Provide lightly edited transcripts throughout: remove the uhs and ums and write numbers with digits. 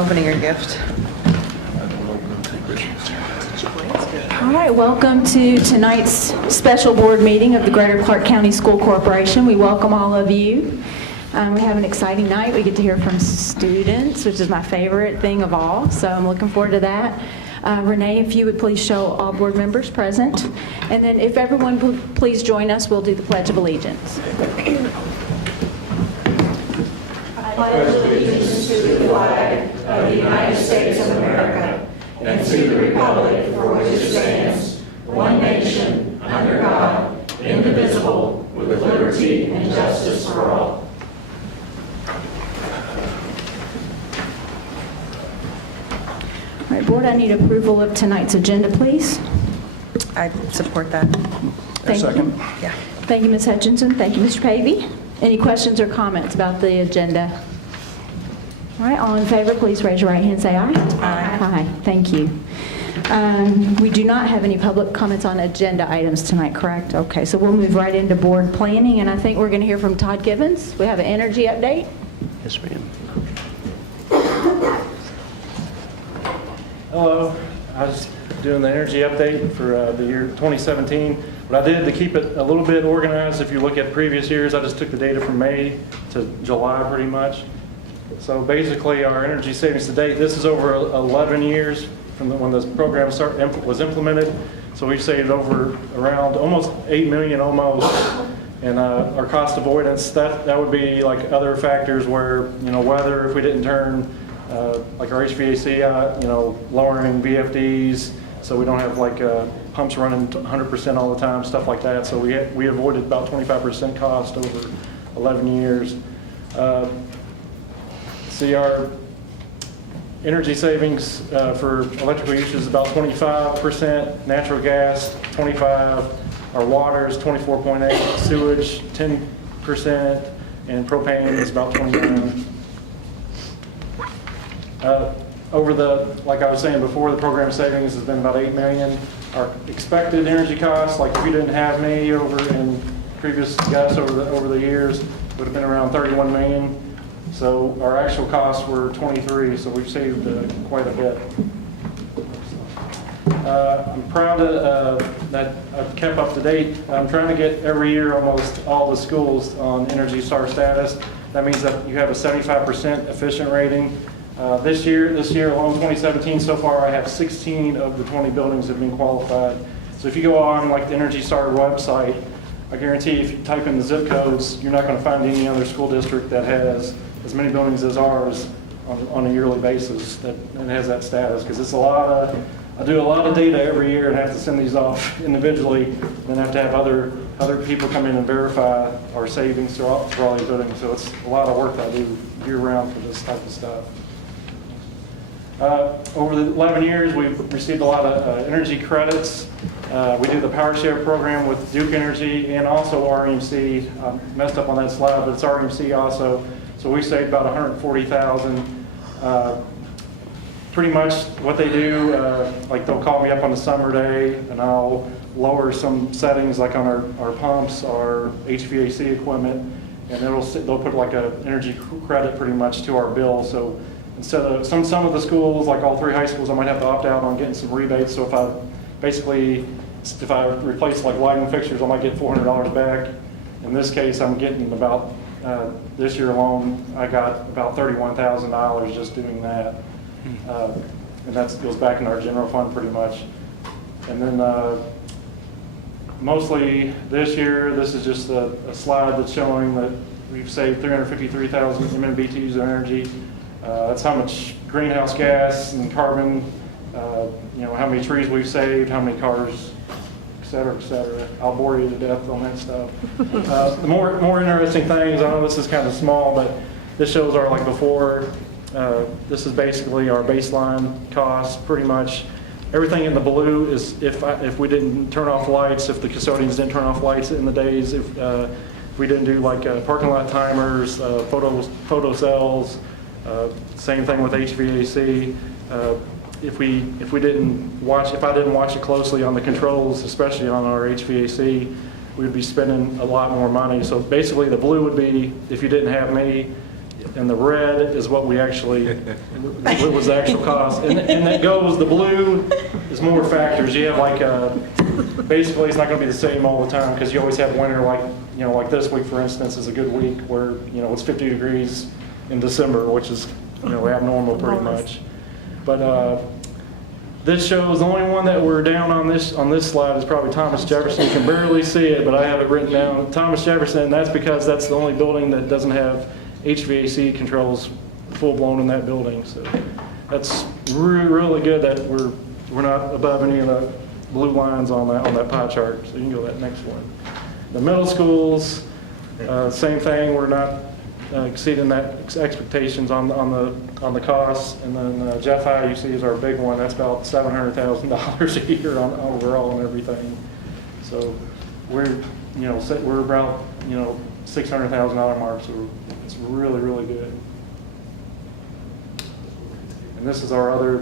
opening your gift. All right, welcome to tonight's special board meeting of the Greater Clark County School Corporation. We welcome all of you. We have an exciting night. We get to hear from students, which is my favorite thing of all, so I'm looking forward to that. Renee, if you would please show all board members present. And then if everyone would please join us, we'll do the Pledge of Allegiance. I pledge allegiance to the flag of the United States of America and to the republic for which it stands, one nation, under God, indivisible, with liberty and justice for all. All right, board, I need approval of tonight's agenda, please. I support that. Thank you. Yeah. Thank you, Ms. Hutchinson. Thank you, Mr. Pavey. Any questions or comments about the agenda? All right, all in favor, please raise your right hand and say aye. Aye. Aye, thank you. We do not have any public comments on agenda items tonight, correct? Okay, so we'll move right into board planning, and I think we're going to hear from Todd Gibbons. We have an energy update. Yes, ma'am. Hello, I was doing the energy update for the year 2017. What I did to keep it a little bit organized, if you look at previous years, I just took the data from May to July pretty much. So basically our energy savings to date, this is over 11 years from when this program was implemented. So we've saved over around almost 8 million almost. And our cost avoidance, that would be like other factors where, weather, if we didn't turn like our HVAC out, lowering VFDs so we don't have like pumps running 100% all the time, stuff like that. So we avoided about 25% cost over 11 years. See, our energy savings for electrical use is about 25%, natural gas 25%, our water is 24.8%, sewage 10%, and propane is about 29%. Like I was saying before, the program savings has been about 8 million. Our expected energy costs, like if you didn't have me over in previous guests over the years, would have been around 31 million. So our actual costs were 23, so we've saved quite a bit. I'm proud that I've kept up to date. I'm trying to get every year almost all the schools on Energy Star status. That means that you have a 75% efficient rating. This year alone, 2017, so far I have 16 of the 20 buildings that have been qualified. So if you go on like the Energy Star website, I guarantee if you type in the zip codes, you're not going to find any other school district that has as many buildings as ours on a yearly basis that has that status, because it's I do a lot of data every year and have to send these off individually, then have to have other people come in and verify our savings for all these buildings. So it's a lot of work that I do year round for this type of stuff. Over the 11 years, we've received a lot of energy credits. We do the Power Share program with Duke Energy and also REMC. I messed up on that slide, but it's REMC also. So we saved about $140,000. Pretty much what they do, like they'll call me up on a summer day and I'll lower some settings like on our pumps, our HVAC equipment, and they'll put like an energy credit pretty much to our bill. So instead of some of the schools, like all 3 high schools, I might have to opt out on getting some rebates. So if I replace like lighting fixtures, I might get $400 back. In this case, I'm getting about, this year alone, I got about $31,000 just doing that. And that goes back in our general fund pretty much. And then mostly this year, this is just a slide that's showing that we've saved 353,000 MMBTUs of energy. That's how much greenhouse gas and carbon, how many trees we've saved, how many cars, et cetera, et cetera. I'll bore you to death on that stuff. The more interesting things, I know this is kind of small, but this shows our like before. This is basically our baseline cost, pretty much. Everything in the blue is if we didn't turn off lights, if the custodians didn't turn off lights in the days, if we didn't do like parking lot timers, photo cells, same thing with HVAC. If I didn't watch it closely on the controls, especially on our HVAC, we would be spending a lot more money. So basically the blue would be if you didn't have me, and the red is what we actually, what was the actual cost. And that goes, the blue is more factors. You have like, basically it's not going to be the same all the time because you always have winter, like, you know, like this week, for instance, is a good week where, you know, it's 50 degrees in December, which is, you know, abnormal pretty much. But this shows, the only one that we're down on this slide is probably Thomas Jefferson. You can barely see it, but I have it written down. Thomas Jefferson, and that's because that's the only building that doesn't have HVAC controls full-blown in that building. So that's really good that we're not above any of the blue lines on that pie chart. So you can go to that next one. The middle schools, same thing. We're not exceeding that expectations on the costs. And then Jeff High, you see, is our big one. That's about $700,000 a year on overall and everything. So we're about, you know, $600,000 mark. So it's really good. And this is our other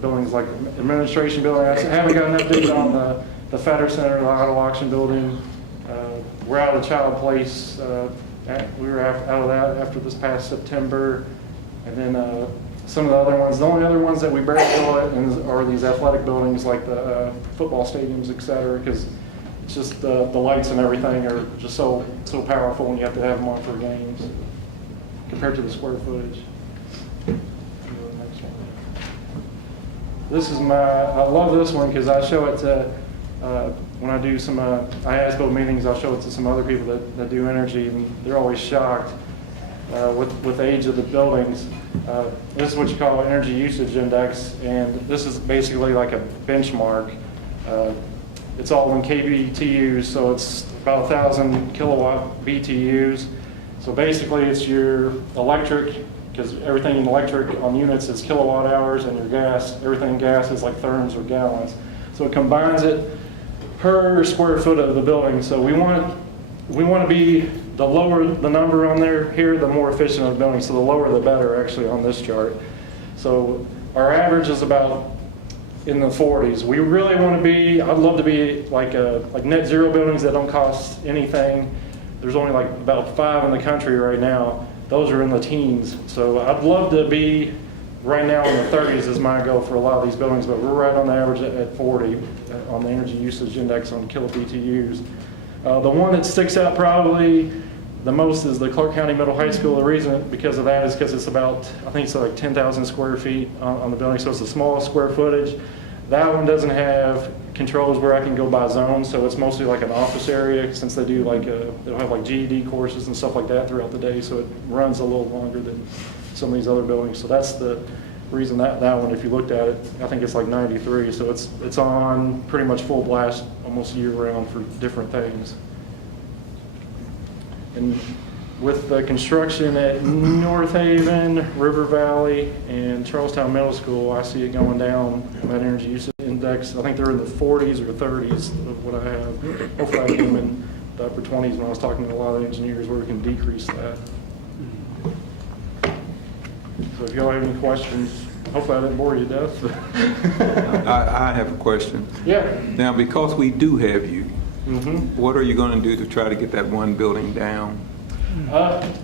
buildings, like administration building. I haven't got an update on the Fetter Center, the auto auction building. We're out of Child Place. We were out of that after this past September. And then some of the other ones, the only other ones that we barely go at are these athletic buildings like the football stadiums, et cetera, because it's just the lights and everything are just so powerful and you have to have them on for games compared to the square footage. This is I love this one because I show it to, when I do some IASBO meetings, I'll show it to some other people that do energy, and they're always shocked with the age of the buildings. This is what you call energy usage index, and this is basically like a benchmark. It's all in kBTUs, so it's about 1,000 kilowatt BTUs. So basically it's your electric, because everything in electric on units is kilowatt hours, and your gas, everything in gas is like therms or gallons. So it combines it per square foot of the building. So we want to be, the lower the number on there here, the more efficient of the building. So the lower the better actually on this chart. So our average is about in the 40s. We really want to be, I'd love to be like net zero buildings that don't cost anything. There's only like about 5 in the country right now. Those are in the teens. So I'd love to be right now in the 30s is my goal for a lot of these buildings, but we're right on the average at 40 on the energy usage index on kilo-BTUs. The one that sticks out probably the most is the Clark County Middle High School. The reason because of that is because it's about, I think it's like 10,000 square feet on the building, so it's the smallest square footage. That one doesn't have controls where I can go by zone, so it's mostly like an office area since they do like, they'll have like GED courses and stuff like that throughout the day, so it runs a little longer than some of these other buildings. So that's the reason that one, if you looked at it, I think it's like 93, so it's on pretty much full blast almost year round for different things. And with the construction at North Haven, River Valley, and Charlestown Middle School, I see it going down, that energy usage index. I think they're in the 40s or 30s of what I have. Hopefully I get them in the upper 20s when I was talking to a lot of engineers where we can decrease that. So if y'all have any questions, hopefully I didn't bore you to death. I have a question. Yeah. Now, because we do have you, Mm-hmm. what are you going to do to try to get that one building down?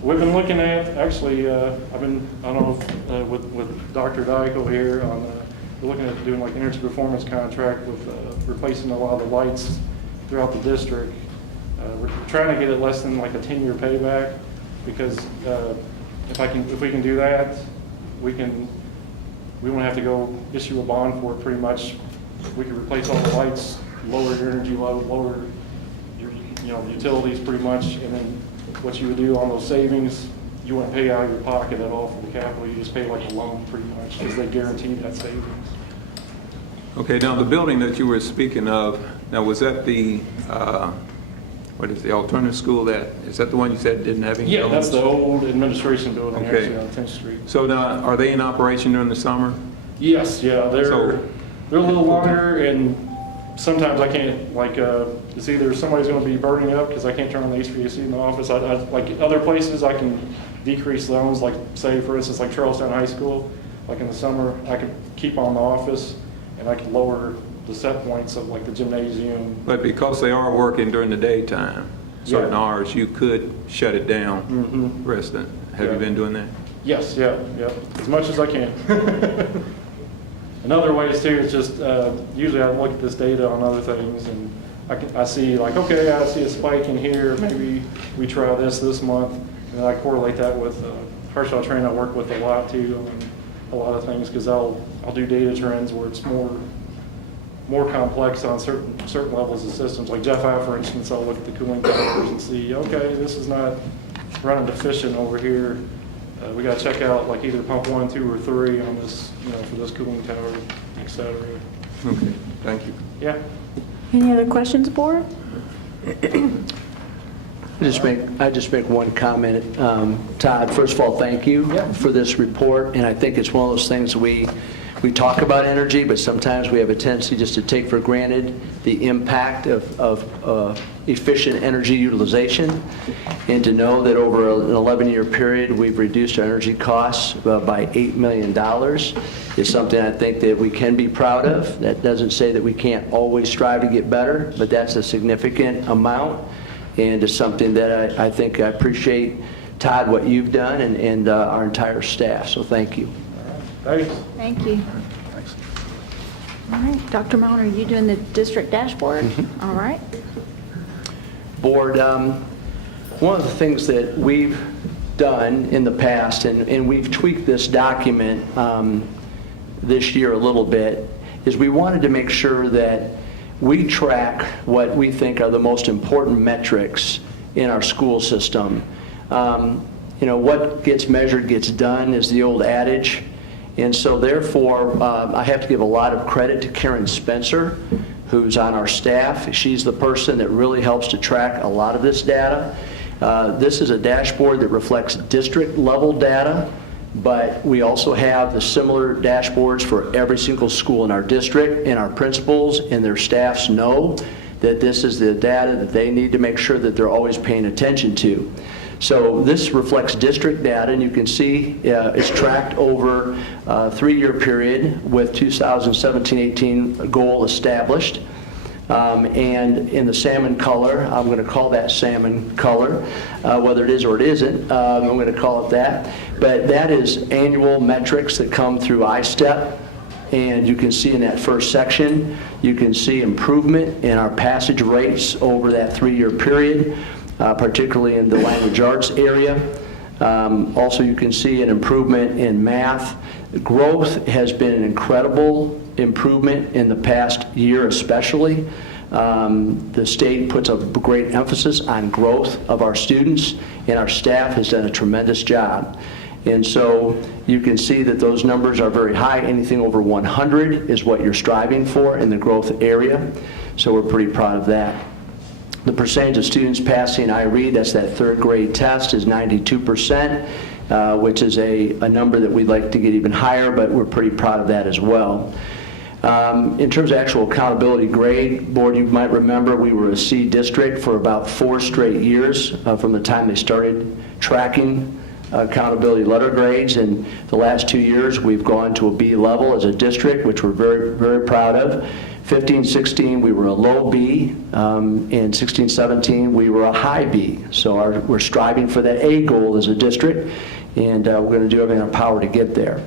We've been looking at, actually, I don't know, if, with Dr. Dykle here, we're looking at doing like an energy performance contract with replacing a lot of the lights throughout the district. We're trying to get it less than like a 10-year payback, because if we can do that, we won't have to go issue a bond for it pretty much. We can replace all the lights, lower your energy load, lower your utilities pretty much, and then what you would do on those savings, you wouldn't pay out of your pocket at all for the capital. You just pay like a loan pretty much, because they guarantee that savings. Okay, now the building that you were speaking of, now was that the, what is the alternative school is that the one you said didn't have any? Yeah, that's the old administration building Okay. actually on 10th Street. So now, are they in operation during the summer? Yes, yeah, they're a little longer, and sometimes I can't, like, it's either somebody's going to be burning up because I can't turn on the HVAC in the office. Like other places, I can decrease zones, like say, for instance, like Charlestown High School, like in the summer, I can keep on the office, and I can lower the set points of like the gymnasium. But because they are working during the daytime, certain Yeah. hours, you could shut it down, rest it. Have you Yeah. been doing that? Yes, yeah, as much as I can. In other ways too, it's just, usually I look at this data on other things and I see like, okay, I see a spike in here, maybe we try this month. And I correlate that with Harshaw Train I work with a lot too, on a lot of things, because I'll do data trends where it's more complex on certain levels of systems. Like Jeff I, for instance, I'll look at the cooling towers and see, okay, this is not running deficient over here. We got to check out like either pump 1, 2, or 3 on this, for this cooling tower, et cetera. Okay, thank you. Yeah. Any other questions, board? I just make one comment. Todd, first of all, thank you for this report, and I think it's one of those things we talk about energy, but sometimes we have a tendency just to take for granted the impact of efficient energy utilization, and to know that over an 11-year period we've reduced our energy costs by $8 million is something I think that we can be proud of. That doesn't say that we can't always strive to get better, but that's a significant amount, and it's something that I think I appreciate, Todd, what you've done, and our entire staff, so thank you. Thanks. Thank you. All right, Dr. Malone, are you doing the district dashboard? All right. Board, one of the things that we've done in the past, and we've tweaked this document this year a little bit, is we wanted to make sure that we track what we think are the most important metrics in our school system. What gets measured gets done is the old adage. And so therefore, I have to give a lot of credit to Karen Spencer, who's on our staff. She's the person that really helps to track a lot of this data. This is a dashboard that reflects district level data, but we also have the similar dashboards for every single school in our district, and our principals and their staffs know that this is the data that they need to make sure that they're always paying attention to. So this reflects district data, and you can see it's tracked over a 3-year period with 2017-18 goal established. And in the salmon color, I'm going to call that salmon color, whether it is or it isn't, I'm going to call it that. But that is annual metrics that come through ISTEP. And you can see in that first section, you can see improvement in our passage rates over that 3-year period. Particularly in the language arts area. Also, you can see an improvement in math. Growth has been an incredible improvement in the past year especially. The state puts a great emphasis on growth of our students, and our staff has done a tremendous job. And so you can see that those numbers are very high. Anything over 100 is what you're striving for in the growth area. So we're pretty proud of that. The percentage of students passing IRE, that's that 3rd grade test, is 92%, which is a number that we'd like to get even higher, but we're pretty proud of that as well. In terms of actual accountability grade, board, you might remember we were a C district for about 4 straight years from the time they started tracking accountability letter grades, and the last 2 years we've gone to a B level as a district, which we're very, very proud of. 15-16, we were a low B. In 16-17, we were a high B. So we're striving for that A goal as a district, and we're going to do everything in our power to get there.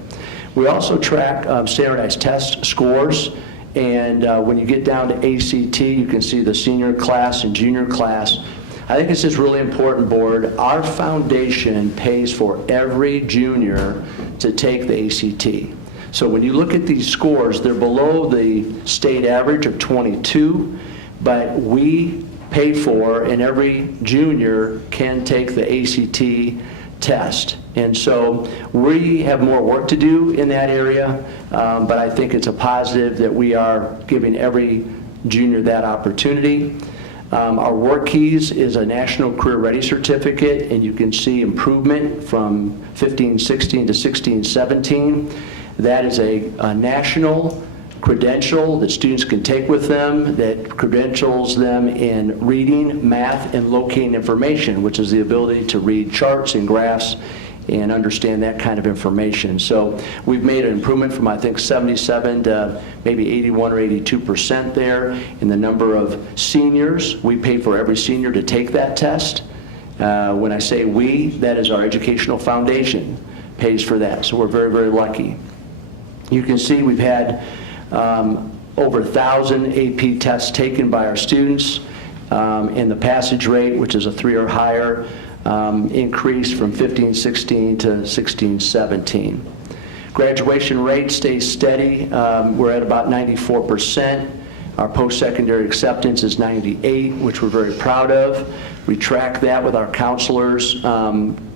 We also track standardized test scores, and when you get down to ACT, you can see the senior class and junior class. I think this is really important, board. Our foundation pays for every junior to take the ACT. So when you look at these scores, they're below the state average of 22, but we pay for, and every junior can take the ACT test. And so we have more work to do in that area, but I think it's a positive that we are giving every junior that opportunity. Our work keys is a National Career Ready certificate, and you can see improvement from 15-16 to 16-17. That is a national credential that students can take with them that credentials them in reading, math, and locating information, which is the ability to read charts and graphs and understand that kind of information. So we've made an improvement from, I think, 77 to maybe 81 or 82% there in the number of seniors. We pay for every senior to take that test. When I say we, that is our educational foundation pays for that. So we're very, very lucky. You can see we've had over 1,000 AP tests taken by our students, and the passage rate, which is a 3 or higher, increased from 15-16 to 16-17. Graduation rate stays steady. We're at about 94%. Our post-secondary acceptance is 98, which we're very proud of. We track that with our counselors,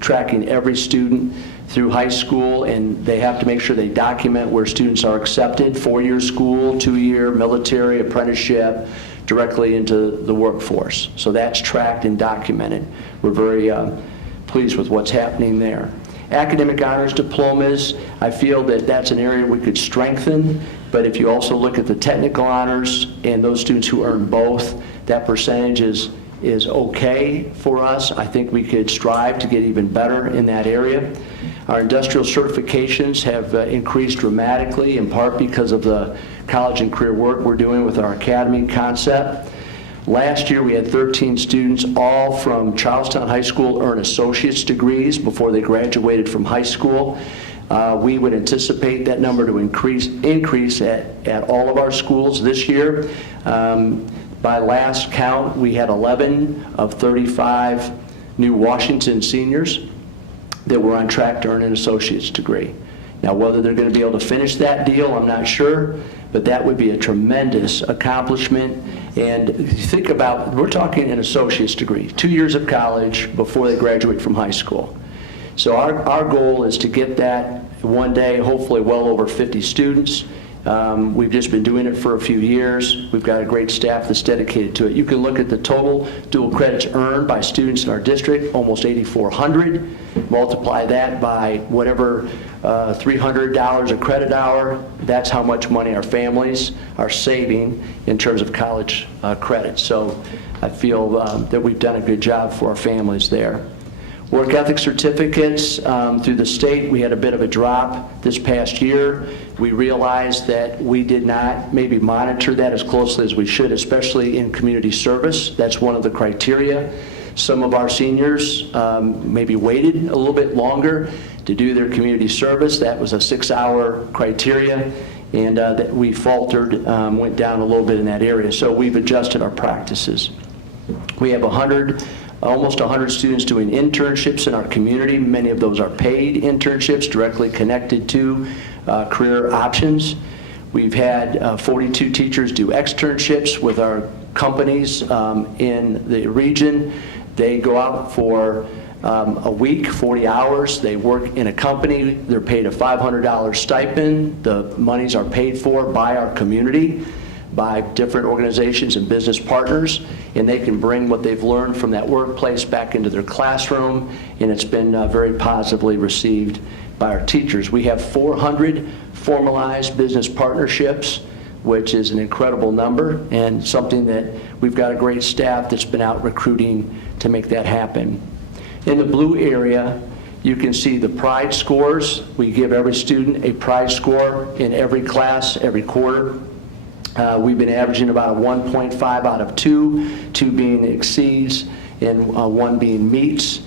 tracking every student through high school, and they have to make sure they document where students are accepted, 4-year school, 2-year military, apprenticeship, directly into the workforce. So that's tracked and documented. We're very pleased with what's happening there. Academic honors diplomas, I feel that that's an area we could strengthen, but if you also look at the technical honors and those students who earn both, that percentage is okay for us. I think we could strive to get even better in that area. Our industrial certifications have increased dramatically, in part because of the college and career work we're doing with our academy concept. Last year, we had 13 students, all from Charlestown High School, earn associate's degrees before they graduated from high school. We would anticipate that number to increase at all of our schools this year. By last count, we had 11 of 35 new Washington seniors that were on track to earn an associate's degree. Now, whether they're going to be able to finish that deal, I'm not sure, but that would be a tremendous accomplishment. And if you think about, we're talking an associate's degree, 2 years of college before they graduate from high school. So our goal is to get that one day, hopefully well over 50 students. We've just been doing it for a few years. We've got a great staff that's dedicated to it. You can look at the total dual credits earned by students in our district, almost 8,400. Multiply that by whatever $300 a credit hour. That's how much money our families are saving in terms of college credits. So I feel that we've done a good job for our families there. Work ethic certificates through the state, we had a bit of a drop this past year. We realized that we did not maybe monitor that as closely as we should, especially in community service. That's one of the criteria. Some of our seniors maybe waited a little bit longer to do their community service. That was a 6-hour criteria, and that we faltered, went down a little bit in that area. So we've adjusted our practices. We have almost 100 students doing internships in our community. Many of those are paid internships directly connected to career options. We've had 42 teachers do externships with our companies in the region. They go out for a week, 40 hours. They work in a company. They're paid a $500 stipend. The monies are paid for by our community, by different organizations and business partners, and they can bring what they've learned from that workplace back into their classroom, and it's been very positively received by our teachers. We have 400 formalized business partnerships, which is an incredible number, and something that we've got a great staff that's been out recruiting to make that happen. In the blue area, you can see the pride scores. We give every student a pride score in every class, every quarter. We've been averaging about a 1.5 out of 2, 2 being exceeds and 1 being meets.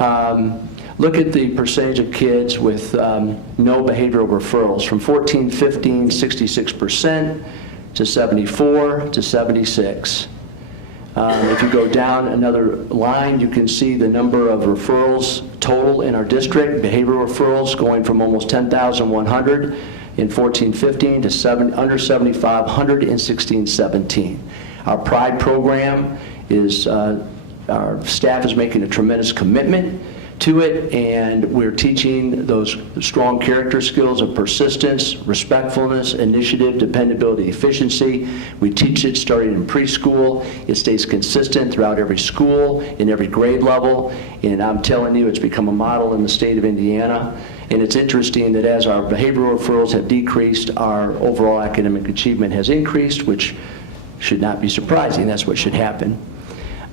Look at the percentage of kids with no behavioral referrals, from 14-15, 66%, to 74, to 76. If you go down another line, you can see the number of referrals total in our district, behavioral referrals going from almost 10,100 in 14-15 to under 7,500 in 16-17. Our PRIDE program is, our staff is making a tremendous commitment to it, and we're teaching those strong character skills of persistence, respectfulness, initiative, dependability, efficiency. We teach it starting in preschool. It stays consistent throughout every school, in every grade level, and I'm telling you, it's become a model in the state of Indiana. And it's interesting that as our behavioral referrals have decreased, our overall academic achievement has increased, which should not be surprising. That's what should happen.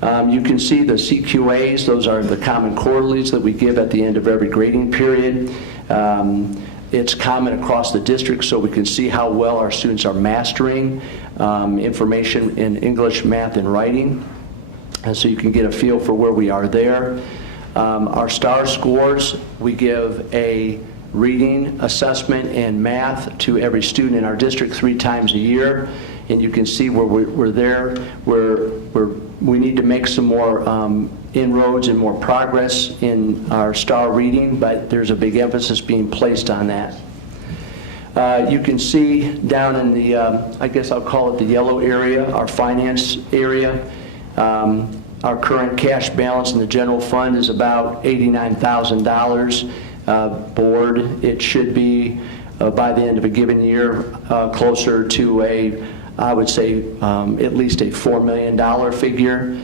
You can see the CQAs, those are the common quarterlies that we give at the end of every grading period. It's common across the district, so we can see how well our students are mastering information in English, math, and writing. And so you can get a feel for where we are there. Our STAR scores, we give a reading assessment and math to every student in our district 3 times a year. And you can see where we're there, where we need to make some more inroads and more progress in our STAR reading, but there's a big emphasis being placed on that. You can see down in the, I guess I'll call it the yellow area, our finance area. Our current cash balance in the general fund is about $89,000. Board, it should be by the end of a given year closer to I would say at least a $4 million figure.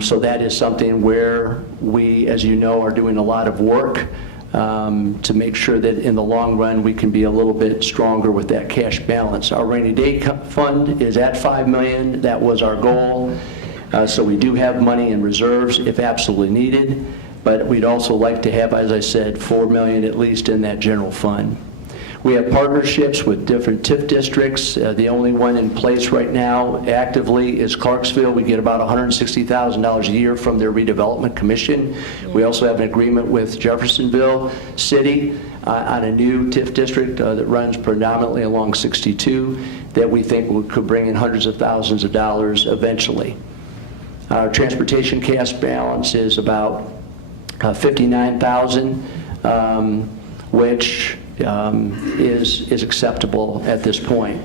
So that is something where we, as you know, are doing a lot of work to make sure that in the long run we can be a little bit stronger with that cash balance. Our rainy day fund is at $5 million. That was our goal. So we do have money in reserves if absolutely needed, but we'd also like to have, as I said, $4 million at least in that general fund. We have partnerships with different TIF districts. The only one in place right now actively is Clarksville. We get about $160,000 a year from their redevelopment commission. We also have an agreement with Jeffersonville City on a new TIF district that runs predominantly along 62 that we think could bring in hundreds of thousands of dollars eventually. Our transportation cash balance is about $59,000, which is acceptable at this point.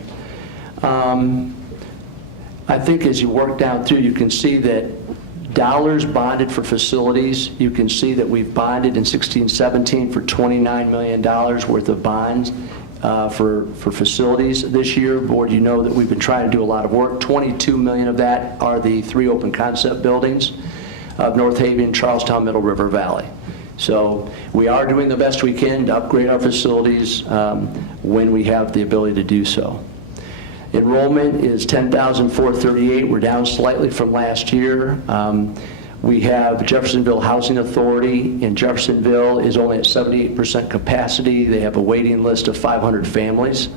I think as you work down through, you can see that dollars bonded for facilities, you can see that we've bonded in 16-17 for $29 million worth of bonds for facilities this year. Board, you know that we've been trying to do a lot of work. 22 million of that are the 3 open concept buildings of North Haven, Charlestown, Middle River Valley. So we are doing the best we can to upgrade our facilities when we have the ability to do so. Enrollment is 10,438. We're down slightly from last year. We have Jeffersonville Housing Authority in Jeffersonville is only at 78% capacity. They have a waiting list of 500 families.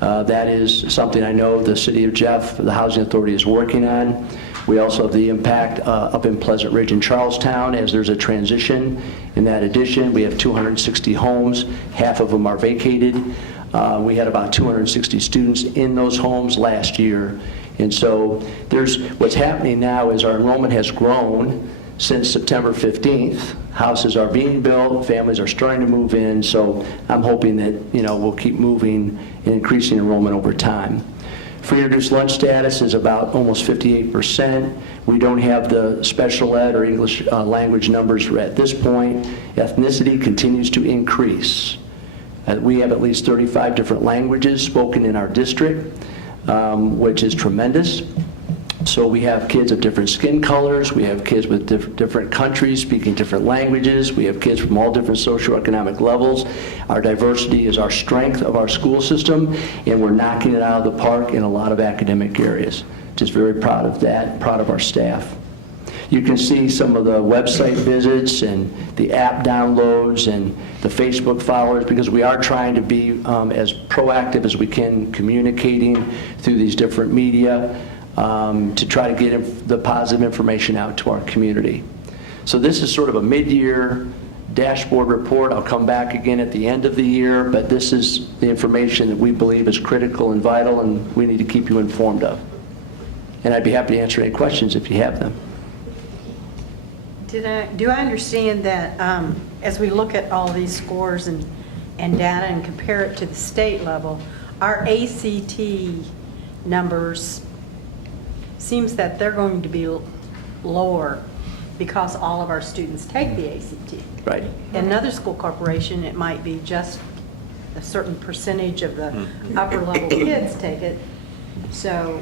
That is something I know the City of Jeff, the Housing Authority, is working on. We also have the impact up in Pleasant Ridge and Charlestown as there's a transition. In that addition, we have 260 homes. Half of them are vacated. We had about 260 students in those homes last year. And so what's happening now is our enrollment has grown since September 15th. Houses are being built, families are starting to move in, so I'm hoping that we'll keep moving and increasing enrollment over time. Free reduced lunch status is about almost 58%. We don't have the special ed or English language numbers at this point. Ethnicity continues to increase. We have at least 35 different languages spoken in our district, which is tremendous. So we have kids of different skin colors, we have kids with different countries speaking different languages, we have kids from all different socioeconomic levels. Our diversity is our strength of our school system, and we're knocking it out of the park in a lot of academic areas. Just very proud of that, proud of our staff. You can see some of the website visits and the app downloads and the Facebook followers, because we are trying to be as proactive as we can communicating through these different media to try to get the positive information out to our community. So this is sort of a mid-year dashboard report. I'll come back again at the end of the year, but this is the information that we believe is critical and vital and we need to keep you informed of. And I'd be happy to answer any questions if you have them. Do I understand that as we look at all these scores and data and compare it to the state level, our ACT numbers seems that they're going to be lower because all of our students take the ACT. Right. In another school corporation, it might be just a certain percentage of the upper level kids take it. So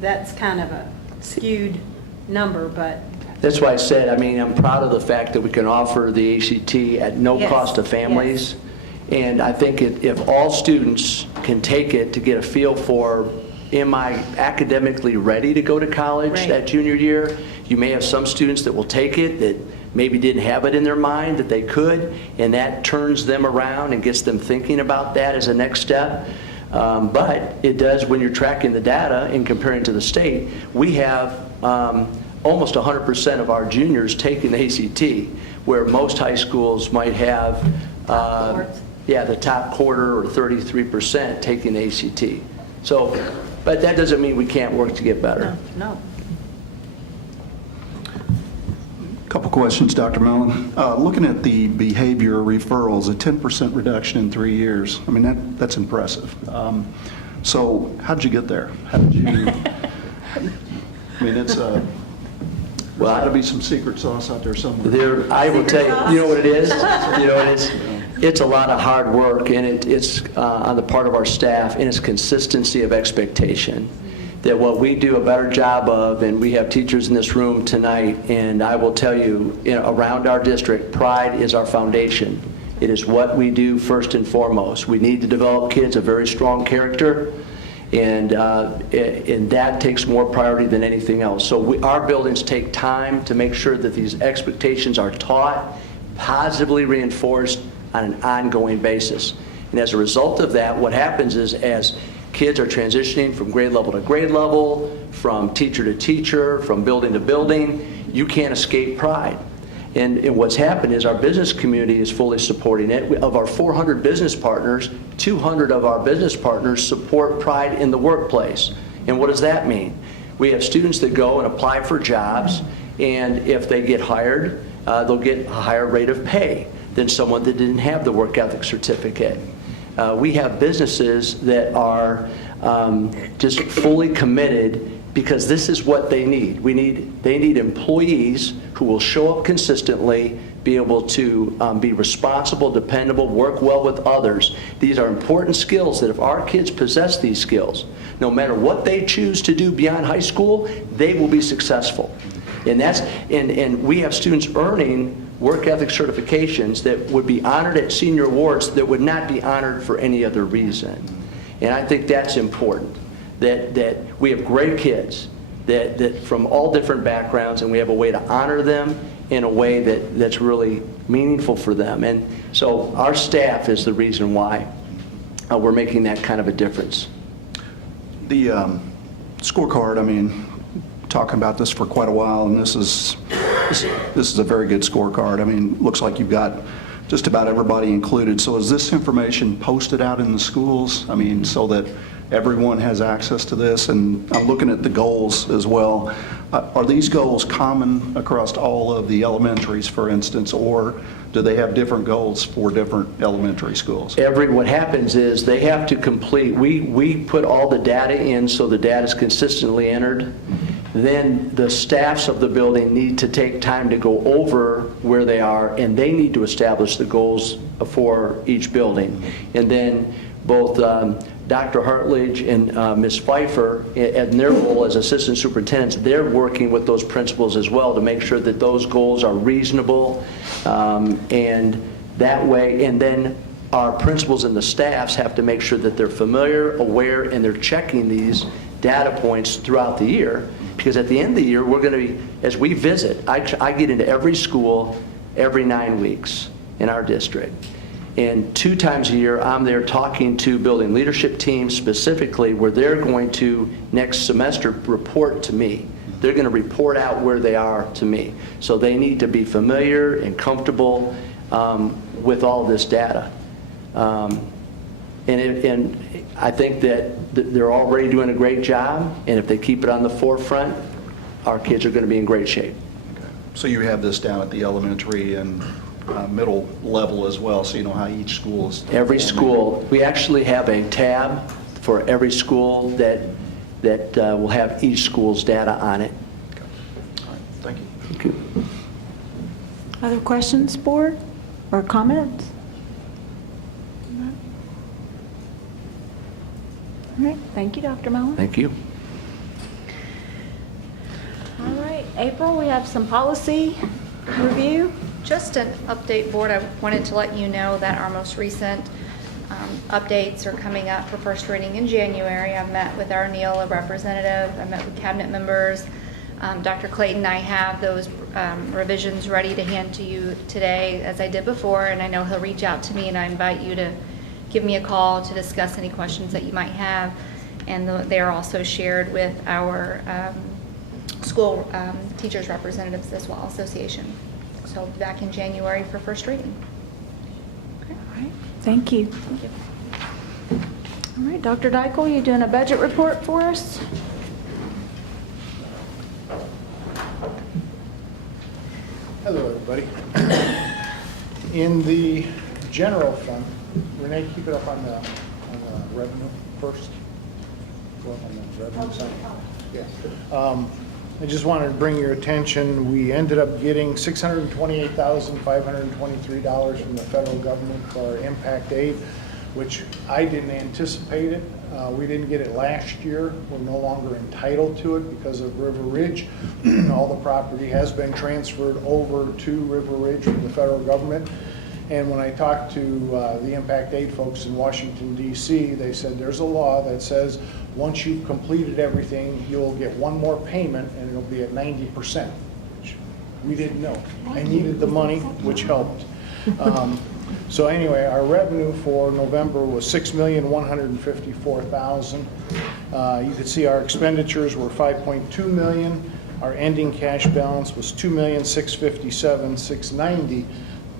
that's kind of a skewed number, but That's why I said, I'm proud of the fact that we can offer the ACT at no cost to families. Yes. And I think if all students can take it to get a feel for am I academically ready to go to college Right. that junior year? You may have some students that will take it that maybe didn't have it in their mind that they could, and that turns them around and gets them thinking about that as a next step. But it does, when you're tracking the data and comparing to the state, we have almost 100% of our juniors taking the ACT, where most high schools might have, the top quarter or 33% taking the ACT. So, but that doesn't mean we can't work to get better. No. Couple questions, Dr. Mellon. Looking at the behavior referrals, a 10% reduction in 3 years. I mean, that's impressive. So how did you get there? How did you, I mean, it's there's got to be some secret sauce out there somewhere. I will tell you, you know what it is? You know, it's a lot of hard work, and it's on the part of our staff, and it's consistency of expectation. That what we do a better job of, and we have teachers in this room tonight, and I will tell you, around our district, pride is our foundation. It is what we do first and foremost. We need to develop kids a very strong character, and that takes more priority than anything else. So our buildings take time to make sure that these expectations are taught, positively reinforced on an ongoing basis. And as a result of that, what happens is as kids are transitioning from grade level to grade level, from teacher to teacher, from building to building, you can't escape pride. And what's happened is our business community is fully supporting it. Of our 400 business partners, 200 of our business partners support pride in the workplace. And what does that mean? We have students that go and apply for jobs, and if they get hired, they'll get a higher rate of pay than someone that didn't have the work ethic certificate. We have businesses that are just fully committed because this is what they need. They need employees who will show up consistently, be able to be responsible, dependable, work well with others. These are important skills that if our kids possess these skills, no matter what they choose to do beyond high school, they will be successful. And we have students earning work ethic certifications that would be honored at senior awards that would not be honored for any other reason. And I think that's important, that we have great kids that from all different backgrounds, and we have a way to honor them in a way that's really meaningful for them. And so our staff is the reason why we're making that kind of a difference. The scorecard, I mean, talking about this for quite a while, and this is a very good scorecard. I mean, looks like you've got just about everybody included. So is this information posted out in the schools? I mean, so that everyone has access to this? And I'm looking at the goals as well. Are these goals common across all of the elementaries, for instance, or do they have different goals for different elementary schools? What happens is they have to complete, we put all the data in so the data is consistently entered. Then the staffs of the building need to take time to go over where they are, and they need to establish the goals for each building. And then both Dr. Hartledge and Ms. Pfeiffer, in their role as assistant superintendents, they're working with those principals as well to make sure that those goals are reasonable, and that way, and then our principals and the staffs have to make sure that they're familiar, aware, and they're checking these data points throughout the year. Because at the end of the year, we're going to be, as we visit, I get into every school every 9 weeks in our district. And 2 times a year, I'm there talking to building leadership teams specifically where they're going to, next semester, report to me. They're going to report out where they are to me. So they need to be familiar and comfortable with all of this data. And I think that they're already doing a great job, and if they keep it on the forefront, our kids are going to be in great shape. Okay. So you have this down at the elementary and middle level as well, so you know how each school is. Every school, we actually have a tab for every school that will have each school's data on it. Okay. All right. Thank you. Thank you. Other questions, board, or comments? All right, thank you, Dr. Mellon. Thank you. All right, April, we have some policy review. Just an update, board. I wanted to let you know that our most recent updates are coming up for first reading in January. I've met with our Neola representative, I met with cabinet members. Dr. Clayton and I have those revisions ready to hand to you today, as I did before, and I know he'll reach out to me, and I invite you to give me a call to discuss any questions that you might have. And they're also shared with our school teachers representatives as well, association. So back in January for first reading. Okay. All right, thank you. Thank you. All right, Dr. Dykle, you doing a budget report for us? Hello, everybody. In the general fund, Renee, keep it up on the revenue first. Go up on the revenue side. Yeah. I just wanted to bring your attention, we ended up getting $628,523 from the federal government for our impact aid, which I didn't anticipate it. We didn't get it last year. We're no longer entitled to it because of River Ridge. All the property has been transferred over to River Ridge from the federal government. And when I talked to the impact aid folks in Washington, D.C., they said there's a law that says once you've completed everything, you'll get one more payment and it'll be at 90%, which we didn't know. I needed the money, which helped. So anyway, our revenue for November was $6,154,000. You can see our expenditures were $5.2 million. Our ending cash balance was $2,657,690.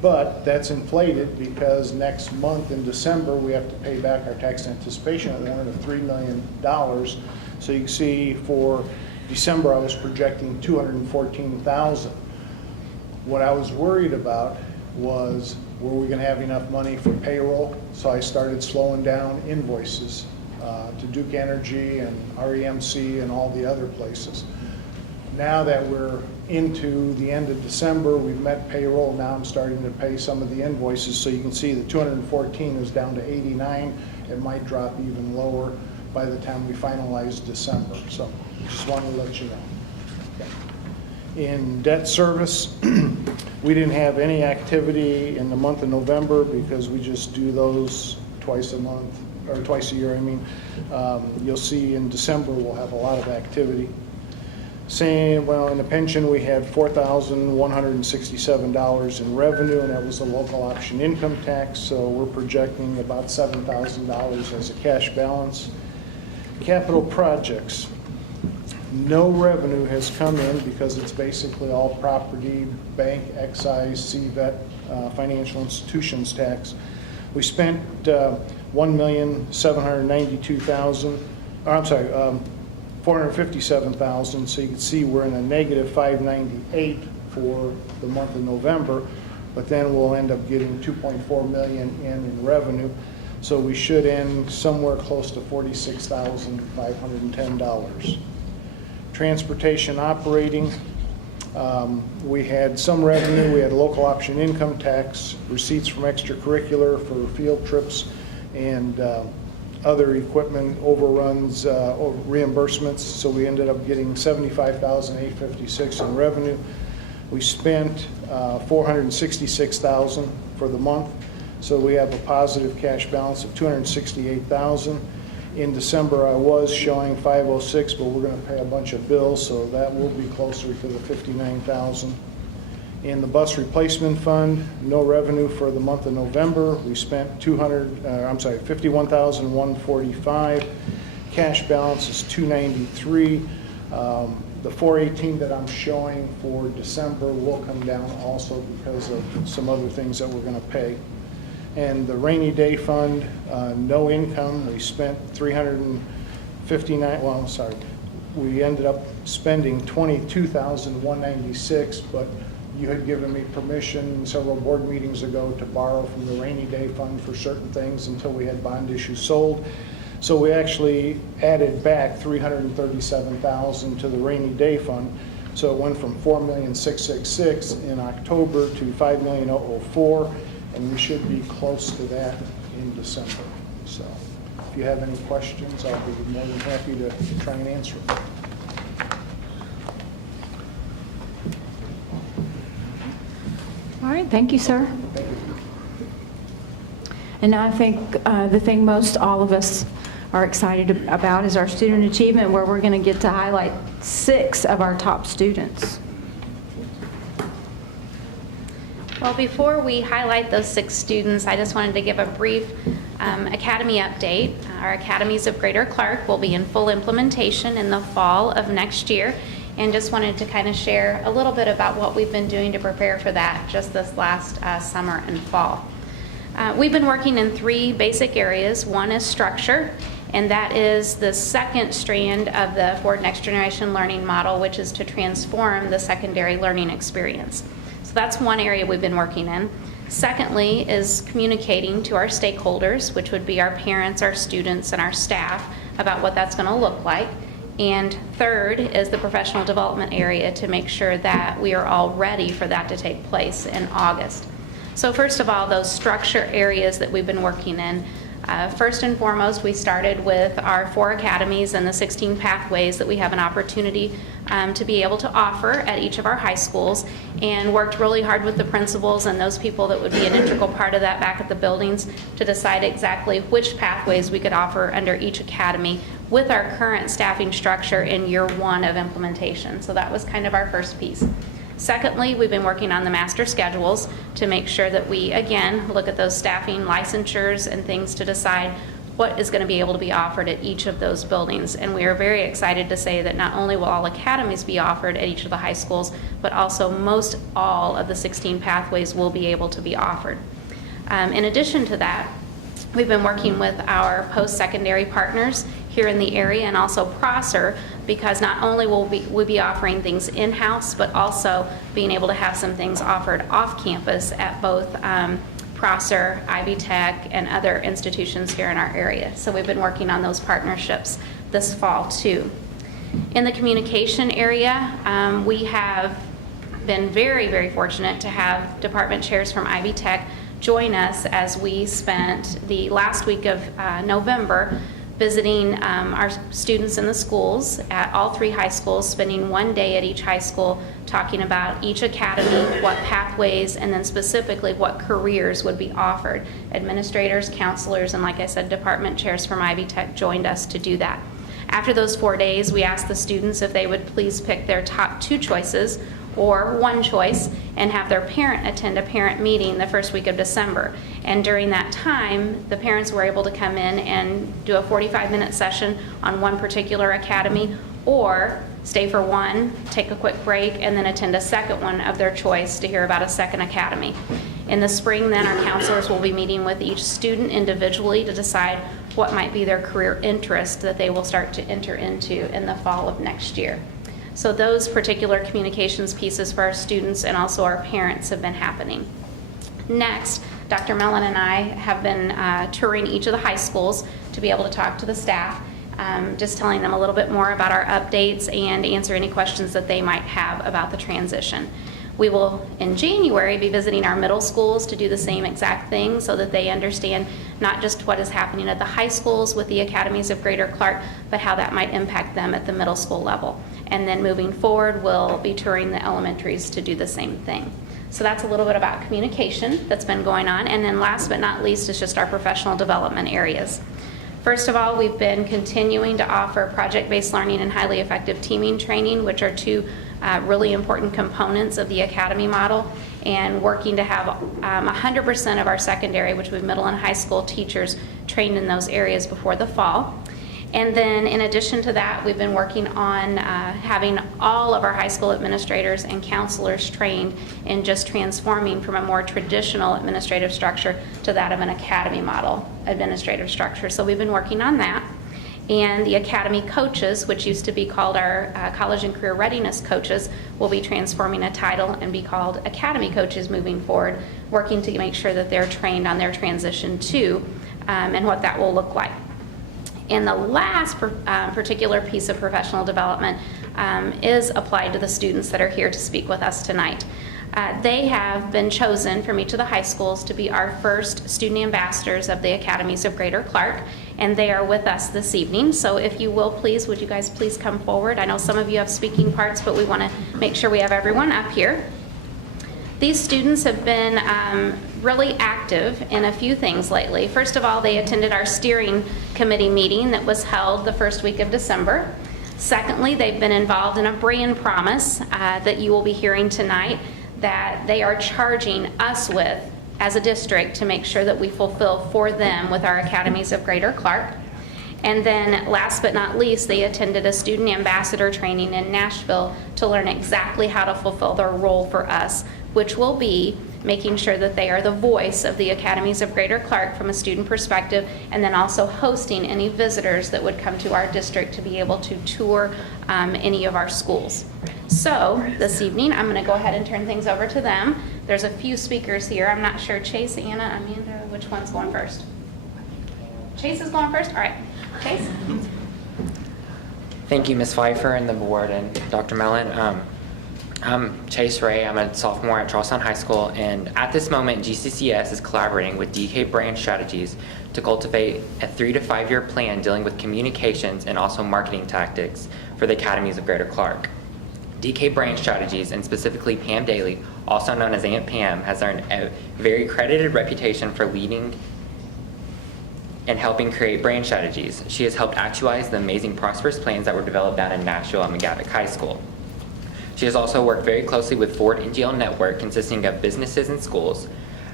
But that's inflated because next month in December, we have to pay back our tax anticipation award of $3 million. So you can see for December, I was projecting $214,000. What I was worried about was, were we going to have enough money for payroll? So I started slowing down invoices to Duke Energy and REMC and all the other places. Now that we're into the end of December, we've met payroll. Now I'm starting to pay some of the invoices. So you can see the 214 is down to 89. It might drop even lower by the time we finalize December. So just wanted to let you know. In debt service, we didn't have any activity in the month of November because we just do those twice a month, or twice a year, I mean. You'll see in December we'll have a lot of activity. Well, in the pension, we had $4,167 in revenue, and that was the local option income tax, so we're projecting about $7,000 as a cash balance. Capital projects. No revenue has come in because it's basically all property, bank, excise, CVET, financial institutions tax. We spent $1,792,000, I'm sorry, $457,000, so you can see we're in a negative $598 for the month of November, but then we'll end up getting $2.4 million in revenue, so we should end somewhere close to $46,510. Transportation operating, we had some revenue, we had local option income tax, receipts from extracurricular for field trips, and other equipment overruns, reimbursements, so we ended up getting $75,856 in revenue. We spent $466,000 for the month, so we have a positive cash balance of $268,000. In December, I was showing $506, but we're going to pay a bunch of bills, so that will be closer to the $59,000. In the bus replacement fund, no revenue for the month of November. We spent $51,145. Cash balance is $293. The $418 that I'm showing for December will come down also because of some other things that we're going to pay. And the rainy day fund, no income. We spent $359. Well, sorry, we ended up spending $22,196, but you had given me permission several board meetings ago to borrow from the rainy day fund for certain things until we had bond issues sold. So we actually added back $337,000 to the rainy day fund. So it went from $4,666,000 in October to $5,004,000, and we should be close to that in December. So if you have any questions, I'll be more than happy to try and answer them. All right, thank you, sir. Thank you. And I think the thing most all of us are excited about is our student achievement, where we're going to get to highlight 6 of our top students. Well, before we highlight those 6 students, I just wanted to give a brief academy update. Our academies of Greater Clark will be in full implementation in the fall of next year, and just wanted to kind of share a little bit about what we've been doing to prepare for that just this last summer and fall. We've been working in 3 basic areas. One is structure, and that is the second strand of the Forward Next Generation Learning Model, which is to transform the secondary learning experience. So that's one area we've been working in. Secondly is communicating to our stakeholders, which would be our parents, our students, and our staff, about what that's going to look like. And third is the professional development area, to make sure that we are all ready for that to take place in August. So first of all, those structure areas that we've been working in. First and foremost, we started with our 4 academies and the 16 pathways that we have an opportunity to be able to offer at each of our high schools, and worked really hard with the principals and those people that would be an integral part of that back at the buildings to decide exactly which pathways we could offer under each academy with our current staffing structure in year 1 of implementation. So that was kind of our first piece. Secondly, we've been working on the master schedules to make sure that we, again, look at those staffing licensures and things to decide what is going to be able to be offered at each of those buildings. And we are very excited to say that not only will all academies be offered at each of the high schools, but also most all of the 16 pathways will be able to be offered. In addition to that, we've been working with our post-secondary partners here in the area, and also Prosser, because not only will we be offering things in-house, but also being able to have some things offered off-campus at both Prosser, Ivy Tech, and other institutions here in our area. So we've been working on those partnerships this fall too. In the communication area, we have been very, very fortunate to have department chairs from Ivy Tech join us as we spent the last week of November visiting our students in the schools at all 3 high schools, spending 1 day at each high school talking about each academy, what pathways, and then specifically what careers would be offered. Administrators, counselors, and like I said, department chairs from Ivy Tech joined us to do that. After those 4 days, we asked the students if they would please pick their top 2 choices or 1 choice, and have their parent attend a parent meeting the first week of December. And during that time, the parents were able to come in and do a 45-minute session on 1 particular academy, or stay for 1, take a quick break, and then attend a second one of their choice to hear about a second academy. In the spring, then, our counselors will be meeting with each student individually to decide what might be their career interest that they will start to enter into in the fall of next year. So those particular communications pieces for our students and also our parents have been happening. Next, Dr. Mellon and I have been touring each of the high schools to be able to talk to the staff, just telling them a little bit more about our updates and answer any questions that they might have about the transition. We will, in January, be visiting our middle schools to do the same exact thing so that they understand not just what is happening at the high schools with the academies of Greater Clark, but how that might impact them at the middle school level. And then moving forward, we'll be touring the elementaries to do the same thing. So that's a little bit about communication that's been going on. And then last but not least is just our professional development areas. First of all, we've been continuing to offer project-based learning and highly effective teaming training, which are 2 really important components of the academy model, and working to have 100% of our secondary, which would be middle and high school teachers, trained in those areas before the fall. And then in addition to that, we've been working on having all of our high school administrators and counselors trained in just transforming from a more traditional administrative structure to that of an academy model administrative structure. So we've been working on that. And the academy coaches, which used to be called our college and career readiness coaches, will be transforming a title and be called academy coaches moving forward, working to make sure that they're trained on their transition too, and what that will look like. And the last particular piece of professional development is applied to the students that are here to speak with us tonight. They have been chosen from each of the high schools to be our first student ambassadors of the academies of Greater Clark, and they are with us this evening. So if you will please, would you guys please come forward? I know some of you have speaking parts, but we want to make sure we have everyone up here. These students have been really active in a few things lately. First of all, they attended our steering committee meeting that was held the first week of December. Secondly, they've been involved in a brand promise that you will be hearing tonight that they are charging us with as a district to make sure that we fulfill for them with our academies of Greater Clark. And then last but not least, they attended a student ambassador training in Nashville to learn exactly how to fulfill their role for us, which will be making sure that they are the voice of the academies of Greater Clark from a student perspective, and then also hosting any visitors that would come to our district to be able to tour any of our schools. So this evening, I'm going to go ahead and turn things over to them. There's a few speakers here. I'm not sure, Chase, Anna, Amanda, which one's going first? Chase is going first? All right. Chase? Thank you, Ms. Pfeiffer and the board and Dr. Mellon. I'm Chase Ray. I'm a sophomore at Charlestown High School, and at this moment, GCCS is collaborating with DK Brand Strategies to cultivate a 3 to 5 year plan dealing with communications and also marketing tactics for the academies of Greater Clark. DK Brand Strategies, and specifically Pam Daly, also known as Aunt Pam, has earned a very credited reputation for leading and helping create brand strategies. She has helped actualize the amazing prosperous plans that were developed down in Nashville at McGavick High School. She has also worked very closely with Ford NGL Network, consisting of businesses and schools.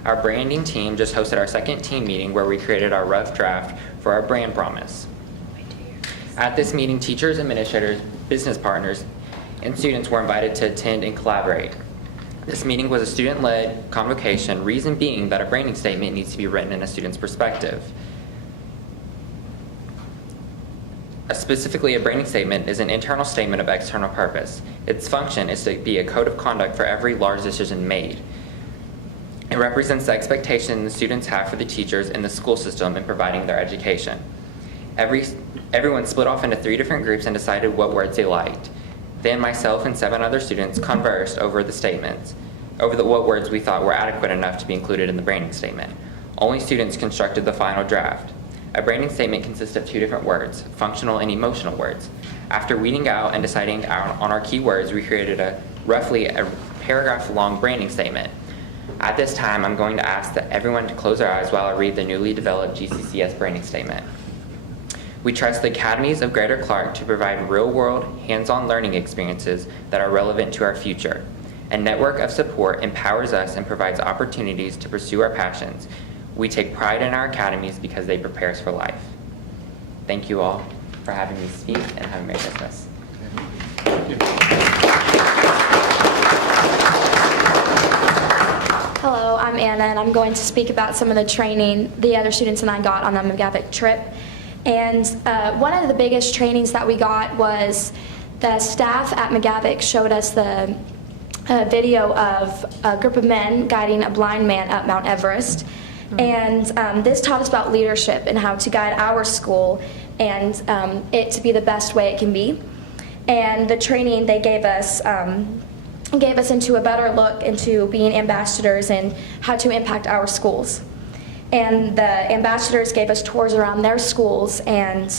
Our branding team just hosted our second team meeting where we created our rough draft for our brand promise. At this meeting, teachers, administrators, business partners, and students were invited to attend and collaborate. This meeting was a student-led convocation, reason being that a branding statement needs to be written in a student's perspective. Specifically, a branding statement is an internal statement of external purpose. Its function is to be a code of conduct for every large decision made. It represents the expectation the students have for the teachers in the school system in providing their education. Everyone split off into 3 different groups and decided what words they liked. Then myself and 7 other students conversed over the statements, what words we thought were adequate enough to be included in the branding statement. Only students constructed the final draft. A branding statement consists of 2 different words, functional and emotional words. After weeding out and deciding on our key words, we created roughly a paragraph-long branding statement. At this time, I'm going to ask that everyone to close their eyes while I read the newly developed GCCS branding statement. We trust the academies of Greater Clark to provide real-world, hands-on learning experiences that are relevant to our future. A network of support empowers us and provides opportunities to pursue our passions. We take pride in our academies because they prepare us for life. Thank you all for having me speak, and have a Merry Christmas. Hello, I'm Anna, and I'm going to speak about some of the training the other students and I got on the McGavick trip. And one of the biggest trainings that we got was the staff at McGavick showed us the video of a group of men guiding a blind man up Mount Everest. And this taught us about leadership and how to guide our school and it to be the best way it can be. And the training they gave us into a better look into being ambassadors and how to impact our schools. And the ambassadors gave us tours around their schools and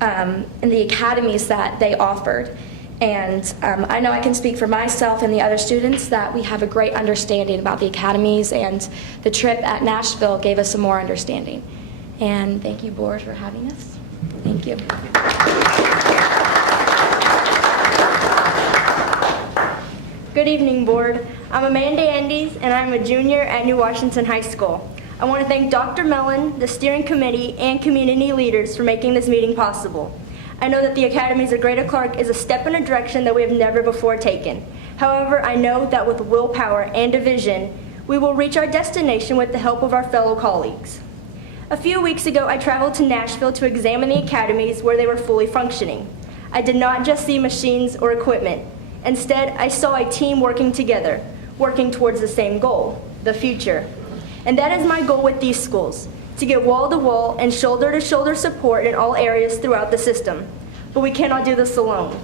the academies that they offered. And I know I can speak for myself and the other students that we have a great understanding about the academies, and the trip at Nashville gave us some more understanding. And thank you, board, for having us. Thank you. Good evening, board. I'm Amanda Andes, and I'm a junior at New Washington High School. I want to thank Dr. Mellon, the steering committee, and community leaders for making this meeting possible. I know that the Academies of Greater Clark is a step in a direction that we have never before taken. However, I know that with willpower and a vision, we will reach our destination with the help of our fellow colleagues. A few weeks ago, I traveled to Nashville to examine the academies where they were fully functioning. I did not just see machines or equipment. Instead, I saw a team working together, working towards the same goal, the future. And that is my goal with these schools, to get wall-to-wall and shoulder-to-shoulder support in all areas throughout the system. But we cannot do this alone.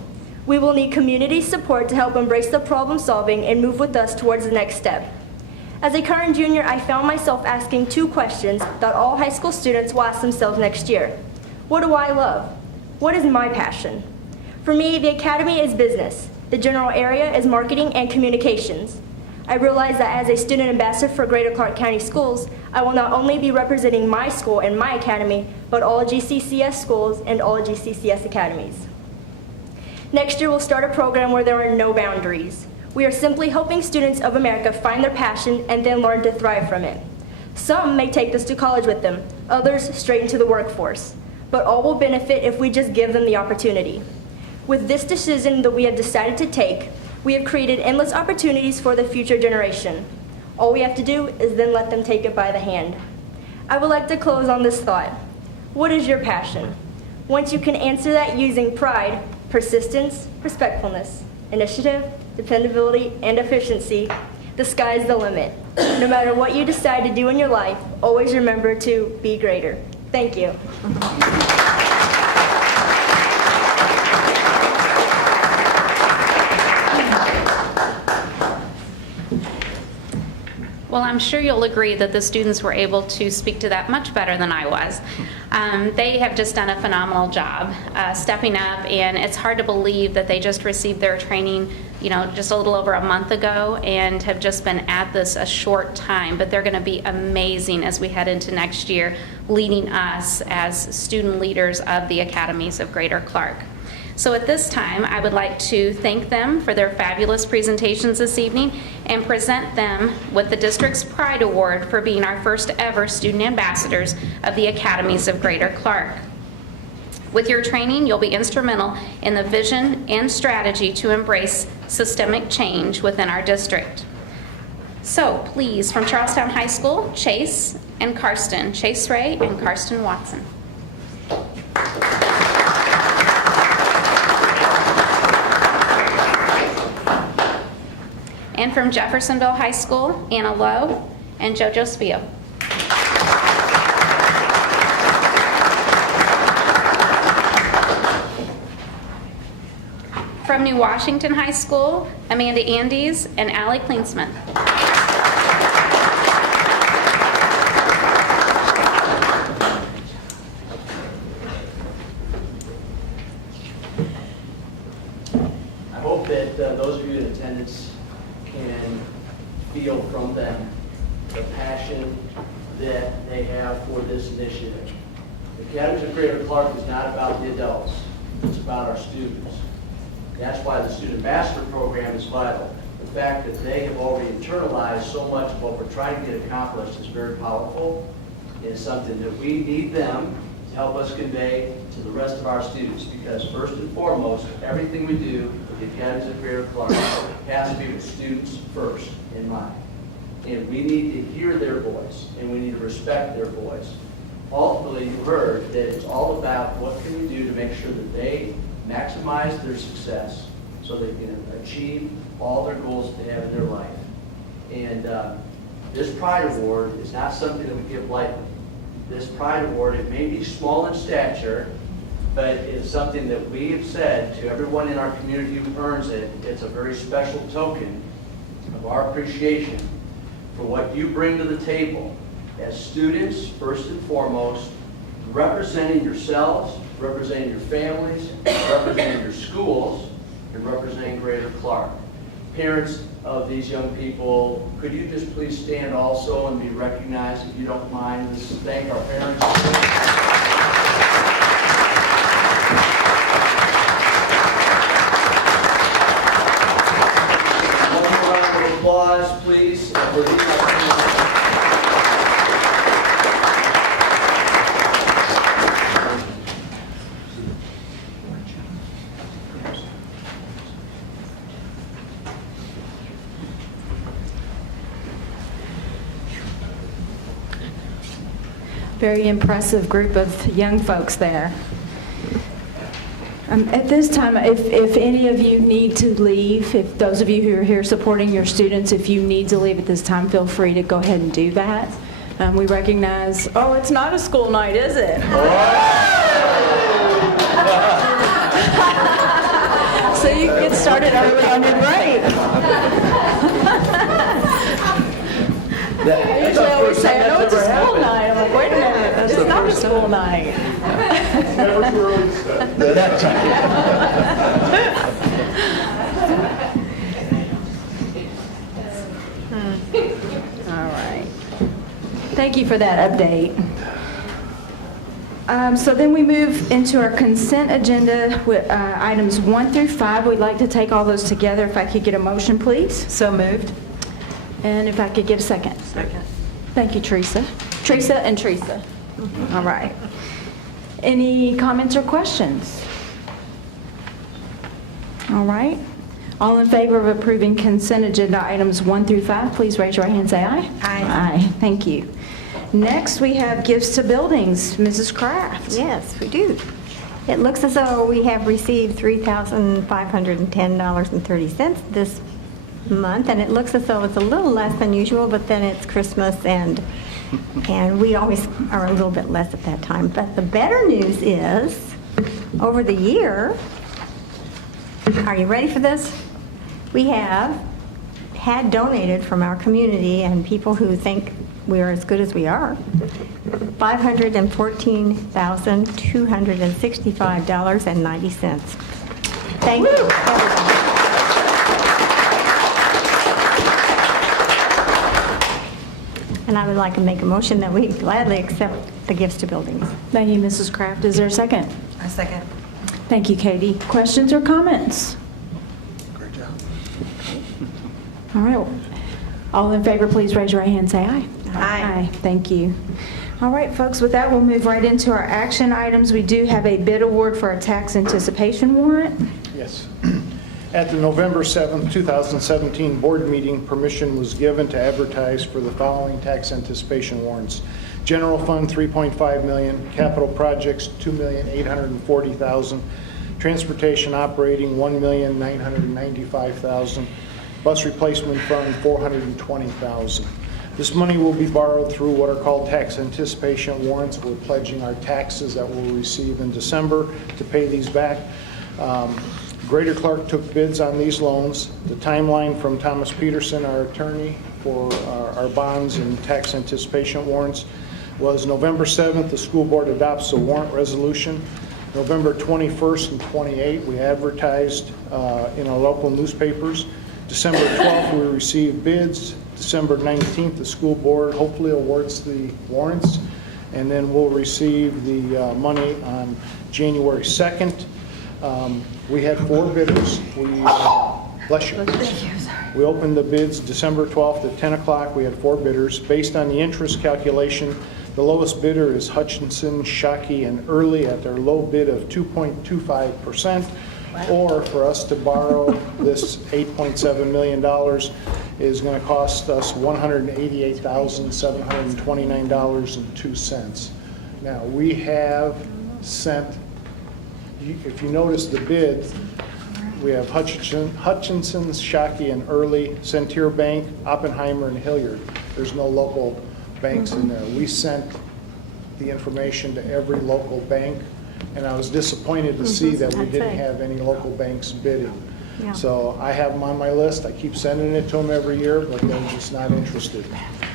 We will need community support to help embrace the problem solving and move with us towards the next step. As a current junior, I found myself asking 2 questions that all high school students will ask themselves next year. What do I love? What is my passion? For me, the academy is business. The general area is marketing and communications. I realize that as a student ambassador for Greater Clark County Schools, I will not only be representing my school and my academy, but all GCCS schools and all GCCS academies. Next year, we'll start a program where there are no boundaries. We are simply helping students of America find their passion and then learn to thrive from it. Some may take this to college with them, others straight into the workforce, but all will benefit if we just give them the opportunity. With this decision that we have decided to take, we have created endless opportunities for the future generation. All we have to do is then let them take it by the hand. I would like to close on this thought. What is your passion? Once you can answer that using pride, persistence, respectfulness, initiative, dependability, and efficiency, the sky's the limit. No matter what you decide to do in your life, always remember to be greater. Thank you. Well, I'm sure you'll agree that the students were able to speak to that much better than I was. They have just done a phenomenal job stepping up, and it's hard to believe that they just received their training, just a little over a month ago, and have just been at this a short time. But they're going to be amazing as we head into next year, leading us as student leaders of the academies of Greater Clark. So at this time, I would like to thank them for their fabulous presentations this evening and present them with the District's Pride Award for being our first ever student ambassadors of the Academies of Greater Clark. With your training, you'll be instrumental in the vision and strategy to embrace systemic change within our district. So please, from Charlestown High School, Chase and Karsten, Chase Ray and Karsten Watson. And from Jeffersonville High School, Anna Lowe and JoJo Spio. From New Washington High School, Amanda Andes and Allie Kleensmith. I hope that those of you in attendance can feel from them the passion that they have for this initiative. The Academies of Greater Clark is not about the adults, it's about our students. That's why the Student Ambassador Program is vital. The fact that they have already internalized so much of what we're trying to get accomplished is very powerful. It's something that we need them to help us convey to the rest of our students, because first and foremost, everything we do with the Academies of Greater Clark has to be with students first in mind. And we need to hear their voice, and we need to respect their voice. Ultimately, you heard that it's all about what can we do to make sure that they maximize their success so they can achieve all their goals that they have in their life. And this Pride Award is not something that we give lightly. This Pride Award, it may be small in stature, but it is something that we have said to everyone in our community who earns it. It's a very special token of our appreciation for what you bring to the table as students, first and foremost, representing yourselves, representing your families, representing your schools, and representing Greater Clark. Parents of these young people, could you just please stand also and be recognized, if you don't mind? Let's thank our parents. One more round of applause, please, for these. Very impressive group of young folks there. At this time, if any of you need to leave, if those of you who are here supporting your students, if you need to leave at this time, feel free to go ahead and do that. We recognize, oh, it's not a school night, is it? So you can get started early on your break. I usually always say, I know it's a school night. I'm like, wait a minute, it's not a school night. Never too early to start. That's right. Thank you for that update. So then we move into our consent agenda with items 1 through 5. We'd like to take all those together. If I could get a motion, please. So moved. And if I could get a second. Second. Thank you, Teresa. Teresa and Teresa. All right. Any comments or questions? All right. All in favor of approving consent agenda items 1 through 5, please raise your right hand and say aye. Aye. Aye. Thank you. Next, we have gifts to buildings. Mrs. Kraft. Yes, we do. It looks as though we have received $3,510.30 this month, and it looks as though it's a little less than usual, but then it's Christmas, and we always are a little bit less at that time. But the better news is, over the year, are you ready for this? We have had donated from our community and people who think we are as good as we are, $514,265.90. Thank you, everybody. And I would like to make a motion that we gladly accept the gifts to buildings. Thank you, Mrs. Kraft. Is there a second? A second. Thank you, Katie. Questions or comments? Great job. All right. All in favor, please raise your right hand and say aye. Aye. Thank you. All right, folks, with that, we'll move right into our action items. We do have a bid award for a tax anticipation warrant. Yes. At the November 7th, 2017 board meeting, permission was given to advertise for the following tax anticipation warrants. General Fund, $3.5 million. Capital Projects, $2,840,000. Transportation Operating, $1,995,000. Bus Replacement Fund, $420,000. This money will be borrowed through what are called tax anticipation warrants. We're pledging our taxes that we'll receive in December to pay these back. Greater Clark took bids on these loans. The timeline from Thomas Peterson, our attorney for our bonds and tax anticipation warrants, was November 7th, the school board adopts a warrant resolution. November 21st and 28th, we advertised in our local newspapers. December 12th, we received bids. December 19th, the school board hopefully awards the warrants, and then we'll receive the money on January 2nd. We had 4 bidders. Bless you. We opened the bids December 12th at 10 o'clock. We had 4 bidders. Based on the interest calculation, the lowest bidder is Hutchinson, Shockey, and Early at their low bid of 2.25%. Or for us to borrow this $8.7 million is going to cost us $188,729.02. Now, we have sent, if you notice the bid, we have Hutchinson's, Shockey, and Early, Centier Bank, Oppenheimer, and Hilliard. There's no local banks in there. We sent the information to every local bank, and I was disappointed to see that we didn't have any local banks bidding. Yeah. So I have them on my list. I keep sending it to them every year, but they're just not interested.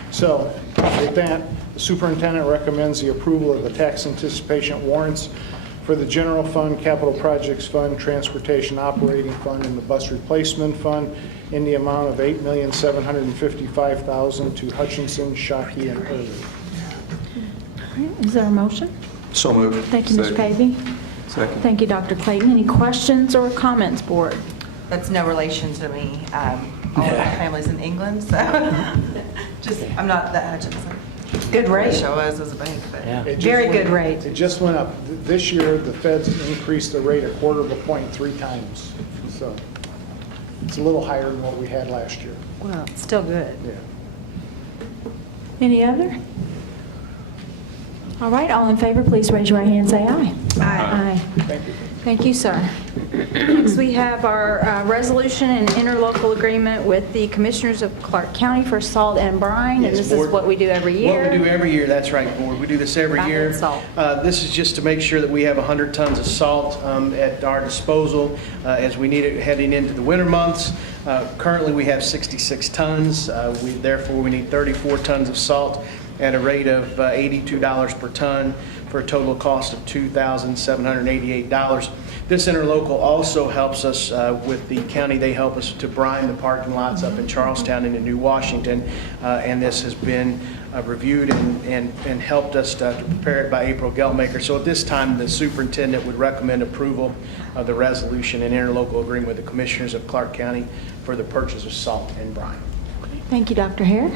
So with that, the superintendent recommends the approval of the tax anticipation warrants for the general fund, capital projects fund, transportation operating fund, and the bus replacement fund in the amount of $8,755,000 to Hutchinson, Shockey, and Early. All right, is there a motion? So moved. Thank you, Mr. Second. Pavey. Second. Thank you, Dr. Clayton. Any questions or comments, board? That's no relation to me. All of my family's in England, so just, I'm not that Hutchinson. Good rate. Show us as a bank, but It just very went- good rate. It just went up. This year, the feds increased the rate 1/4 point 3 times. So it's a little higher than what we had last year. Well, it's still good. Yeah. Any other? All right, all in favor, please raise your right hand and say aye. Aye. Thank you. Thank you, sir. Next, we have our resolution and interlocal agreement with the Commissioners of Clark County for salt and brine, and Yes, this is Board. what we do every year. What we do every year, that's right, Board. We do this every Brine year. and salt. This is just to make sure that we have 100 tons of salt at our disposal as we need it heading into the winter months. Currently, we have 66 tons. Therefore, we need 34 tons of salt at a rate of $82 per ton for a total cost of $2,788. This interlocal also helps us with the county. They help us to brine the parking lots up in Charlestown and in New Washington, and this has been reviewed and helped us to prepare it by April Geltmaker. So at this time, the superintendent would recommend approval of the resolution and interlocal agreement with the commissioners of Clark County for the purchase of salt and brine. Thank you, Dr. Hare.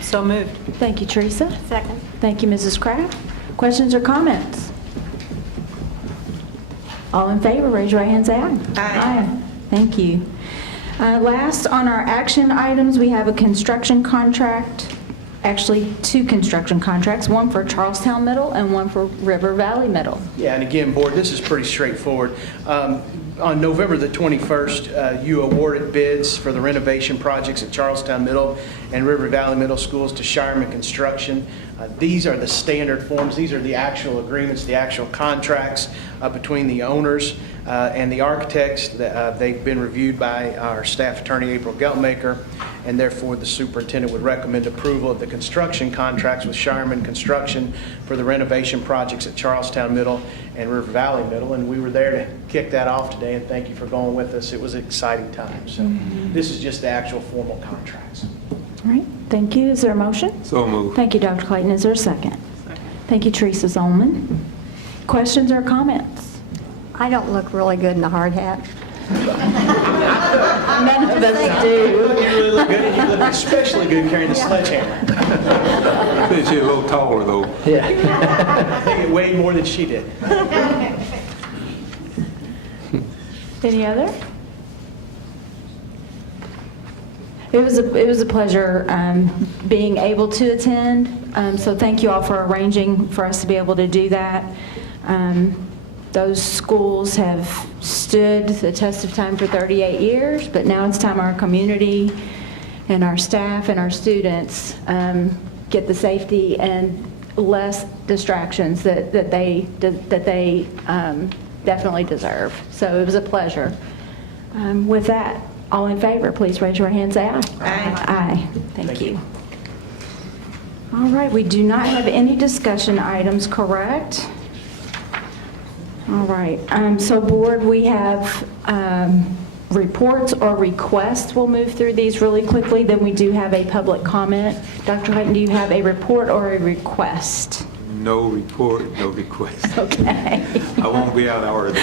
So moved. Thank you, Teresa. Second. Thank you, Mrs. Kraft. Questions or comments? All in favor, raise your right hand, say aye. Aye. Thank you. Last on our action items, we have a construction contract, actually 2 construction contracts, one for Charlestown Middle and one for River Valley Middle. Yeah, and again, Board, this is pretty straightforward. On November the 21st, you awarded bids for the renovation projects at Charlestown Middle and River Valley Middle Schools to Shireman Construction. These are the standard forms. These are the actual agreements, the actual contracts between the owners and the architects. They've been reviewed by our staff attorney, April Geltmaker, and therefore the superintendent would recommend approval of the construction contracts with Shireman Construction for the renovation projects at Charlestown Middle and River Valley Middle. And we were there to kick that off today, and thank you for going with us. It was an exciting time. So this is just the actual formal contracts. All right, thank you. Is there a motion? So moved. Thank you, Dr. Clayton. Is there a second? Thank you, Teresa Zolman. Questions or comments? I don't look really good in a hard hat. None of us do. You really look good, and you look especially good carrying the sledgehammer. I think she's a little taller, though. I think it weighed more than she did. Any other? It was a pleasure being able to attend, so thank you all for arranging for us to be able to do that. Those schools have stood the test of time for 38 years, but now it's time our community and our staff and our students get the safety and less distractions that they definitely deserve. So it was a pleasure. With that, all in favor, please raise your hand, say aye. Aye. Aye. Thank you. All right, we do not have any discussion items, correct? All right, so board, we have reports or requests. We'll move through these really quickly, then we do have a public comment. Dr. Clayton, do you have a report or a request? No report, no request. Okay. I won't be out hours.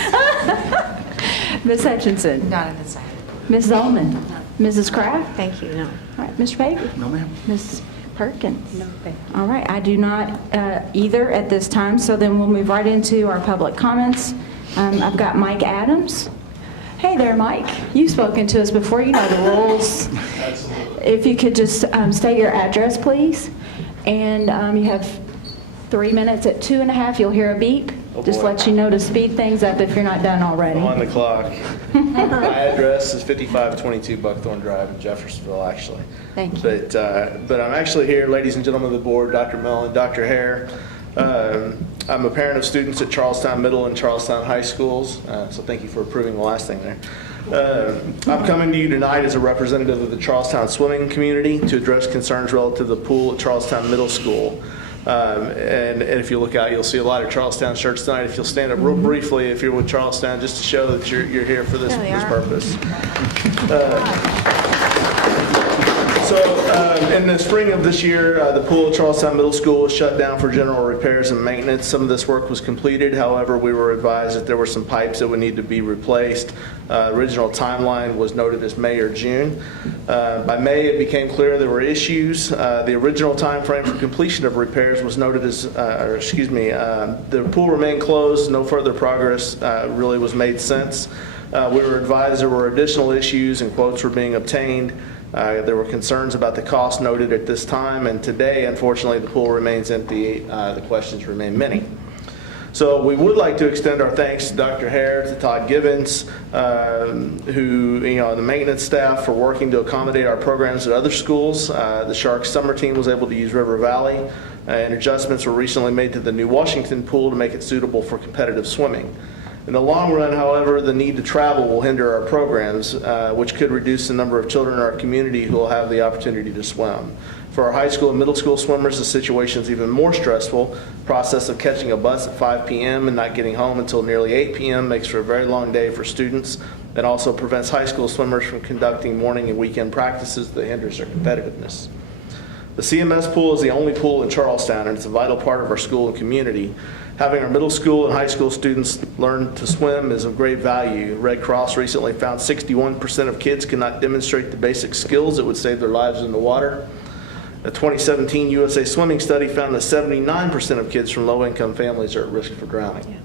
Ms. Hutchinson? Not at this time. Ms. Zolman? Mrs. Kraft? Thank you, no. All right, Mr. Baby? No, ma'am. Ms. Perkins? No, thank you. All right, I do not either at this time, so then we'll move right into our public comments. I've got Mike Adams. Hey there, Mike. You've spoken to us before, you know the rules. If you could just state your address, please. And you have 3 minutes. At 2.5, you'll hear a beep. Oh, Just boy. let you know to speed things up if you're not done already. I'm on the clock. My address is 5522 Buckthorn Drive in Jeffersonville, actually. Thank you. But I'm actually here, ladies and gentlemen of the board, Dr. Mellon, Dr. Hare. I'm a parent of students at Charlestown Middle and Charlestown High Schools, so thank you for approving the last thing there. I'm coming to you tonight as a representative of the Charlestown swimming community to address concerns relative to the pool at Charlestown Middle School. And if you look out, you'll see a lot of Charlestown shirts tonight. If you'll stand up real briefly, if you're with Charlestown, just to show that you're here for this purpose. In the spring of this year, the pool at Charlestown Middle School was shut down for general repairs and maintenance. Some of this work was completed. However, we were advised that there were some pipes that would need to be replaced. Original timeline was noted as May or June. By May, it became clear there were issues. The original time frame for completion of repairs was noted as, the pool remained closed. No further progress really was made since. We were advised there were additional issues and quotes were being obtained. There were concerns about the cost noted at this time, and today, unfortunately, the pool remains empty. The questions remain many. So we would like to extend our thanks to Dr. Hare, to Todd Gibbons, who, the maintenance staff for working to accommodate our programs at other schools. The Sharks summer team was able to use River Valley, and adjustments were recently made to the New Washington pool to make it suitable for competitive swimming. In the long run, however, the need to travel will hinder our programs, which could reduce the number of children in our community who will have the opportunity to swim. For our high school and middle school swimmers, the situation is even more stressful. The process of catching a bus at 5 p.m. and not getting home until nearly 8 p.m. makes for a very long day for students, and also prevents high school swimmers from conducting morning and weekend practices that hinders their competitiveness. The CMS pool is the only pool in Charlestown, and it's a vital part of our school and community. Having our middle school and high school students learn to swim is of great value. Red Cross recently found 61% of kids cannot demonstrate the basic skills that would save their lives in the water. A 2017 USA Swimming study found that 79% of kids from low-income families are at risk for drowning.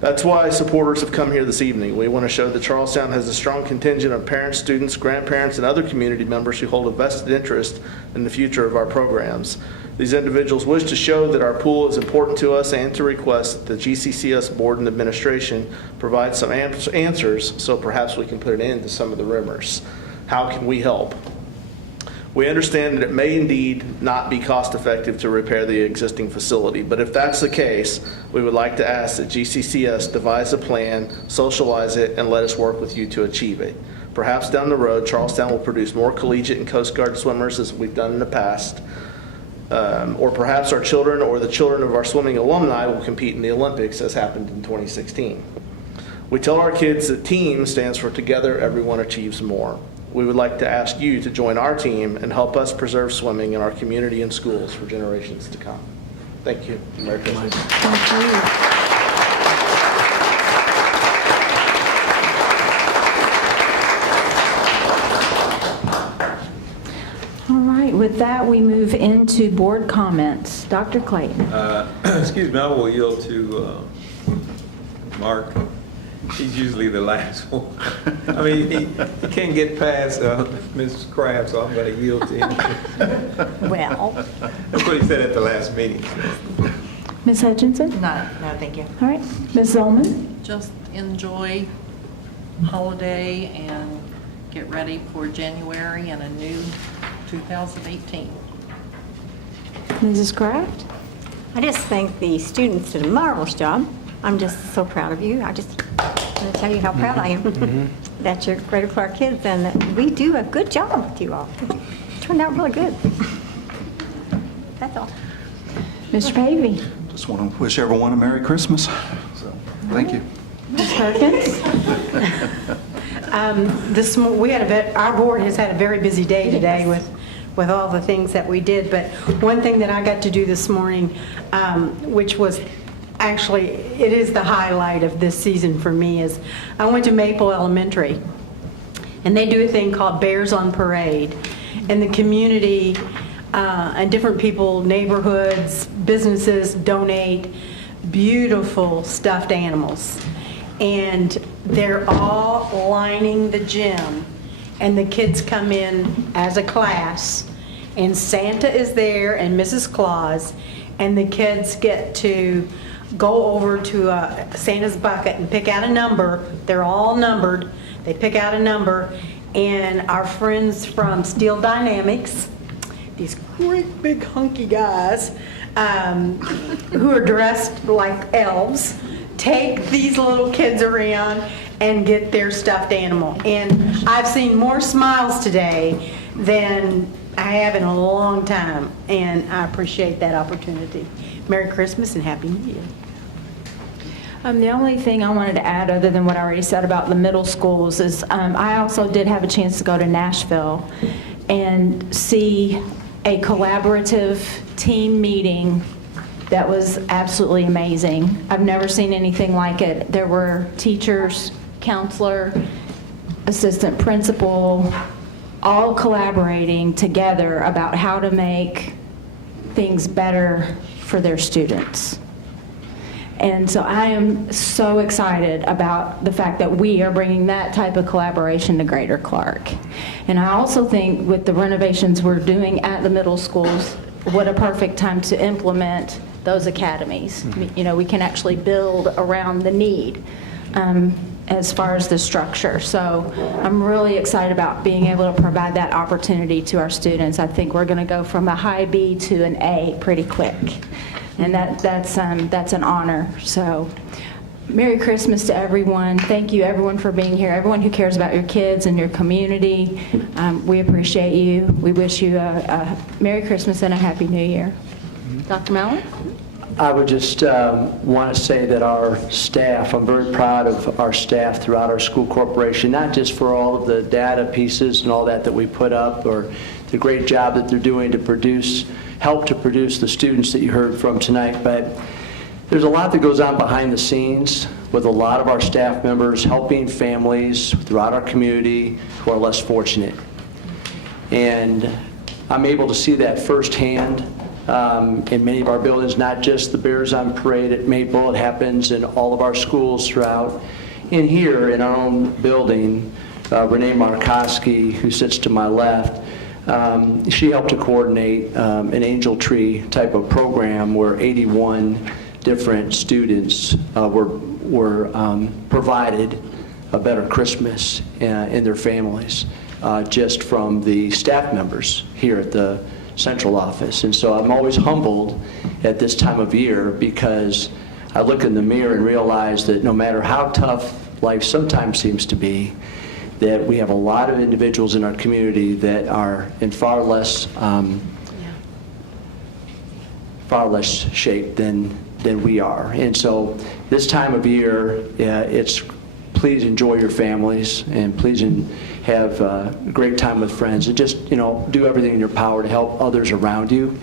That's why supporters have come here this evening. We want to show that Charlestown has a strong contingent of parents, students, grandparents, and other community members who hold a vested interest in the future of our programs. These individuals wish to show that our pool is important to us and to request that the GCCS Board and Administration provide some answers so perhaps we can put an end to some of the rumors. How can we help? We understand that it may indeed not be cost effective to repair the existing facility, but if that's the case, we would like to ask that GCCS devise a plan, socialize it, and let us work with you to achieve it. Perhaps down the road, Charlestown will produce more collegiate and Coast Guard swimmers as we've done in the past. Or perhaps our children or the children of our swimming alumni will compete in the Olympics as happened in 2016. We tell our kids that TEAM stands for Together Everyone Achieves More. We would like to ask you to join our team and help us preserve swimming in our community and schools for generations to come. Thank you. Merry Christmas. Thank you. All right, with that, we move into board comments. Dr. Clayton. Excuse me, I will yield to Mark. He's usually the last one. I mean, he can't get past Mrs. Kraft, so I'm going to yield to him. Well. That's what he said at the last meeting. Ms. Hutchinson? No, thank you. All right. Ms. Zolman? Just enjoy holiday and get ready for January and a new 2018. Mrs. Kraft? I just think the students did a marvelous job. I'm just so proud of you. I just want to tell you how proud I am that you're Greater Clark kids and that we do a good job with you all. It turned out really good. That's all. Mr. Pavey? Just want to wish everyone a Merry Christmas. So, thank you. Ms. Perkins? Our board has had a very busy day today with all the things that we did, but one thing that I got to do this morning, which was actually, it is the highlight of this season for me, is I went to Maple Elementary, and they do a thing called Bears on Parade, and the community and different people, neighborhoods, businesses donate beautiful stuffed animals, and they're all lining the gym, and the kids come in as a class, and Santa is there and Mrs. Claus, and the kids get to go over to Santa's bucket and pick out a number. They're all numbered. They pick out a number, and our friends from Steel Dynamics, these great big hunky guys who are dressed like elves, take these little kids around and get their stuffed animal. And I've seen more smiles today than I have in a long time, and I appreciate that opportunity. Merry Christmas and Happy New Year. The only thing I wanted to add, other than what I already said about the middle schools, is I also did have a chance to go to Nashville and see a collaborative team meeting that was absolutely amazing. I've never seen anything like it. There were teachers, counselor, assistant principal, all collaborating together about how to make things better for their students. And so I am so excited about the fact that we are bringing that type of collaboration to Greater Clark. And I also think with the renovations we're doing at the middle schools, what a perfect time to implement those academies. You know, we can actually build around the need as far as the structure. So I'm really excited about being able to provide that opportunity to our students. I think we're going to go from a high B to an A pretty quick. And that's an honor. So Merry Christmas to everyone. Thank you everyone for being here. Everyone who cares about your kids and your community. We appreciate you. We wish you a Merry Christmas and a Happy New Year. Dr. Mellon? I would just want to say that our staff, I'm very proud of our staff throughout our school corporation, not just for all of the data pieces and all that we put up, or the great job that they're doing to help to produce the students that you heard from tonight, but there's a lot that goes on behind the scenes with a lot of our staff members helping families throughout our community who are less fortunate. And I'm able to see that firsthand in many of our buildings, not just the Bears on Parade at Maple. It happens in all of our schools throughout. And here in our own building, Renee Markowski, who sits to my left, she helped to coordinate an Angel Tree type of program where 81 different students were provided a better Christmas in their families just from the staff members here at the central office. And so I'm always humbled at this time of year because I look in the mirror and realize that no matter how tough life sometimes seems to be, that we have a lot of individuals in our community that are in far less shape than we are. And so this time of year, it's please enjoy your families and please have a great time with friends, and just do everything in your power to help others around you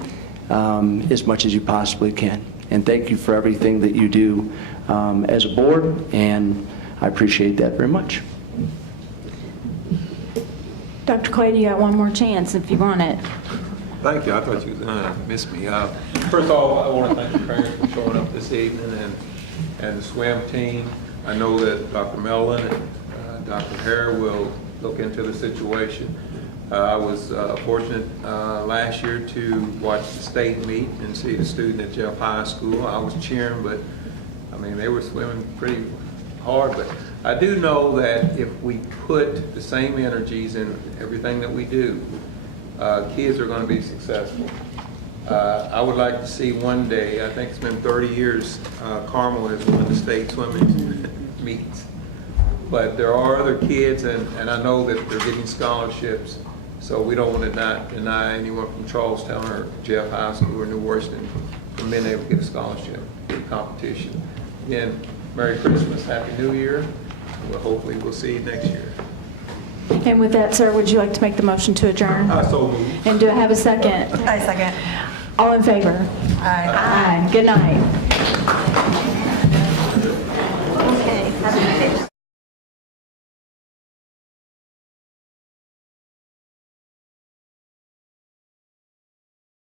as much as you possibly can. And thank you for everything that you do as a board, and I appreciate that very much. Dr. Clay, you got one more chance if you want it. Thank you. I thought you was going to miss me. First of all, I want to thank the parents for showing up this evening and the swim team. I know that Dr. Mellon and Dr. Hare will look into the situation. I was fortunate last year to watch the state meet and see the student at Jeff High School. I was cheering, but I mean, they were swimming pretty hard. But I do know that if we put the same energies in everything that we do, kids are going to be successful. I would like to see one day, I think it's been 30 years, Carmel has won the state swimming meets. But there are other kids, and I know that they're getting scholarships, so we don't want to not deny anyone from Charlestown or Jeff High School or New Washington from being able to get a scholarship, get a competition. Again, Merry Christmas, Happy New Year. Well, hopefully we'll see you next year. And with that, sir, would you like to make the motion to adjourn? So moved. And do I have a second? I second. All in favor? Aye. Aye. Good night.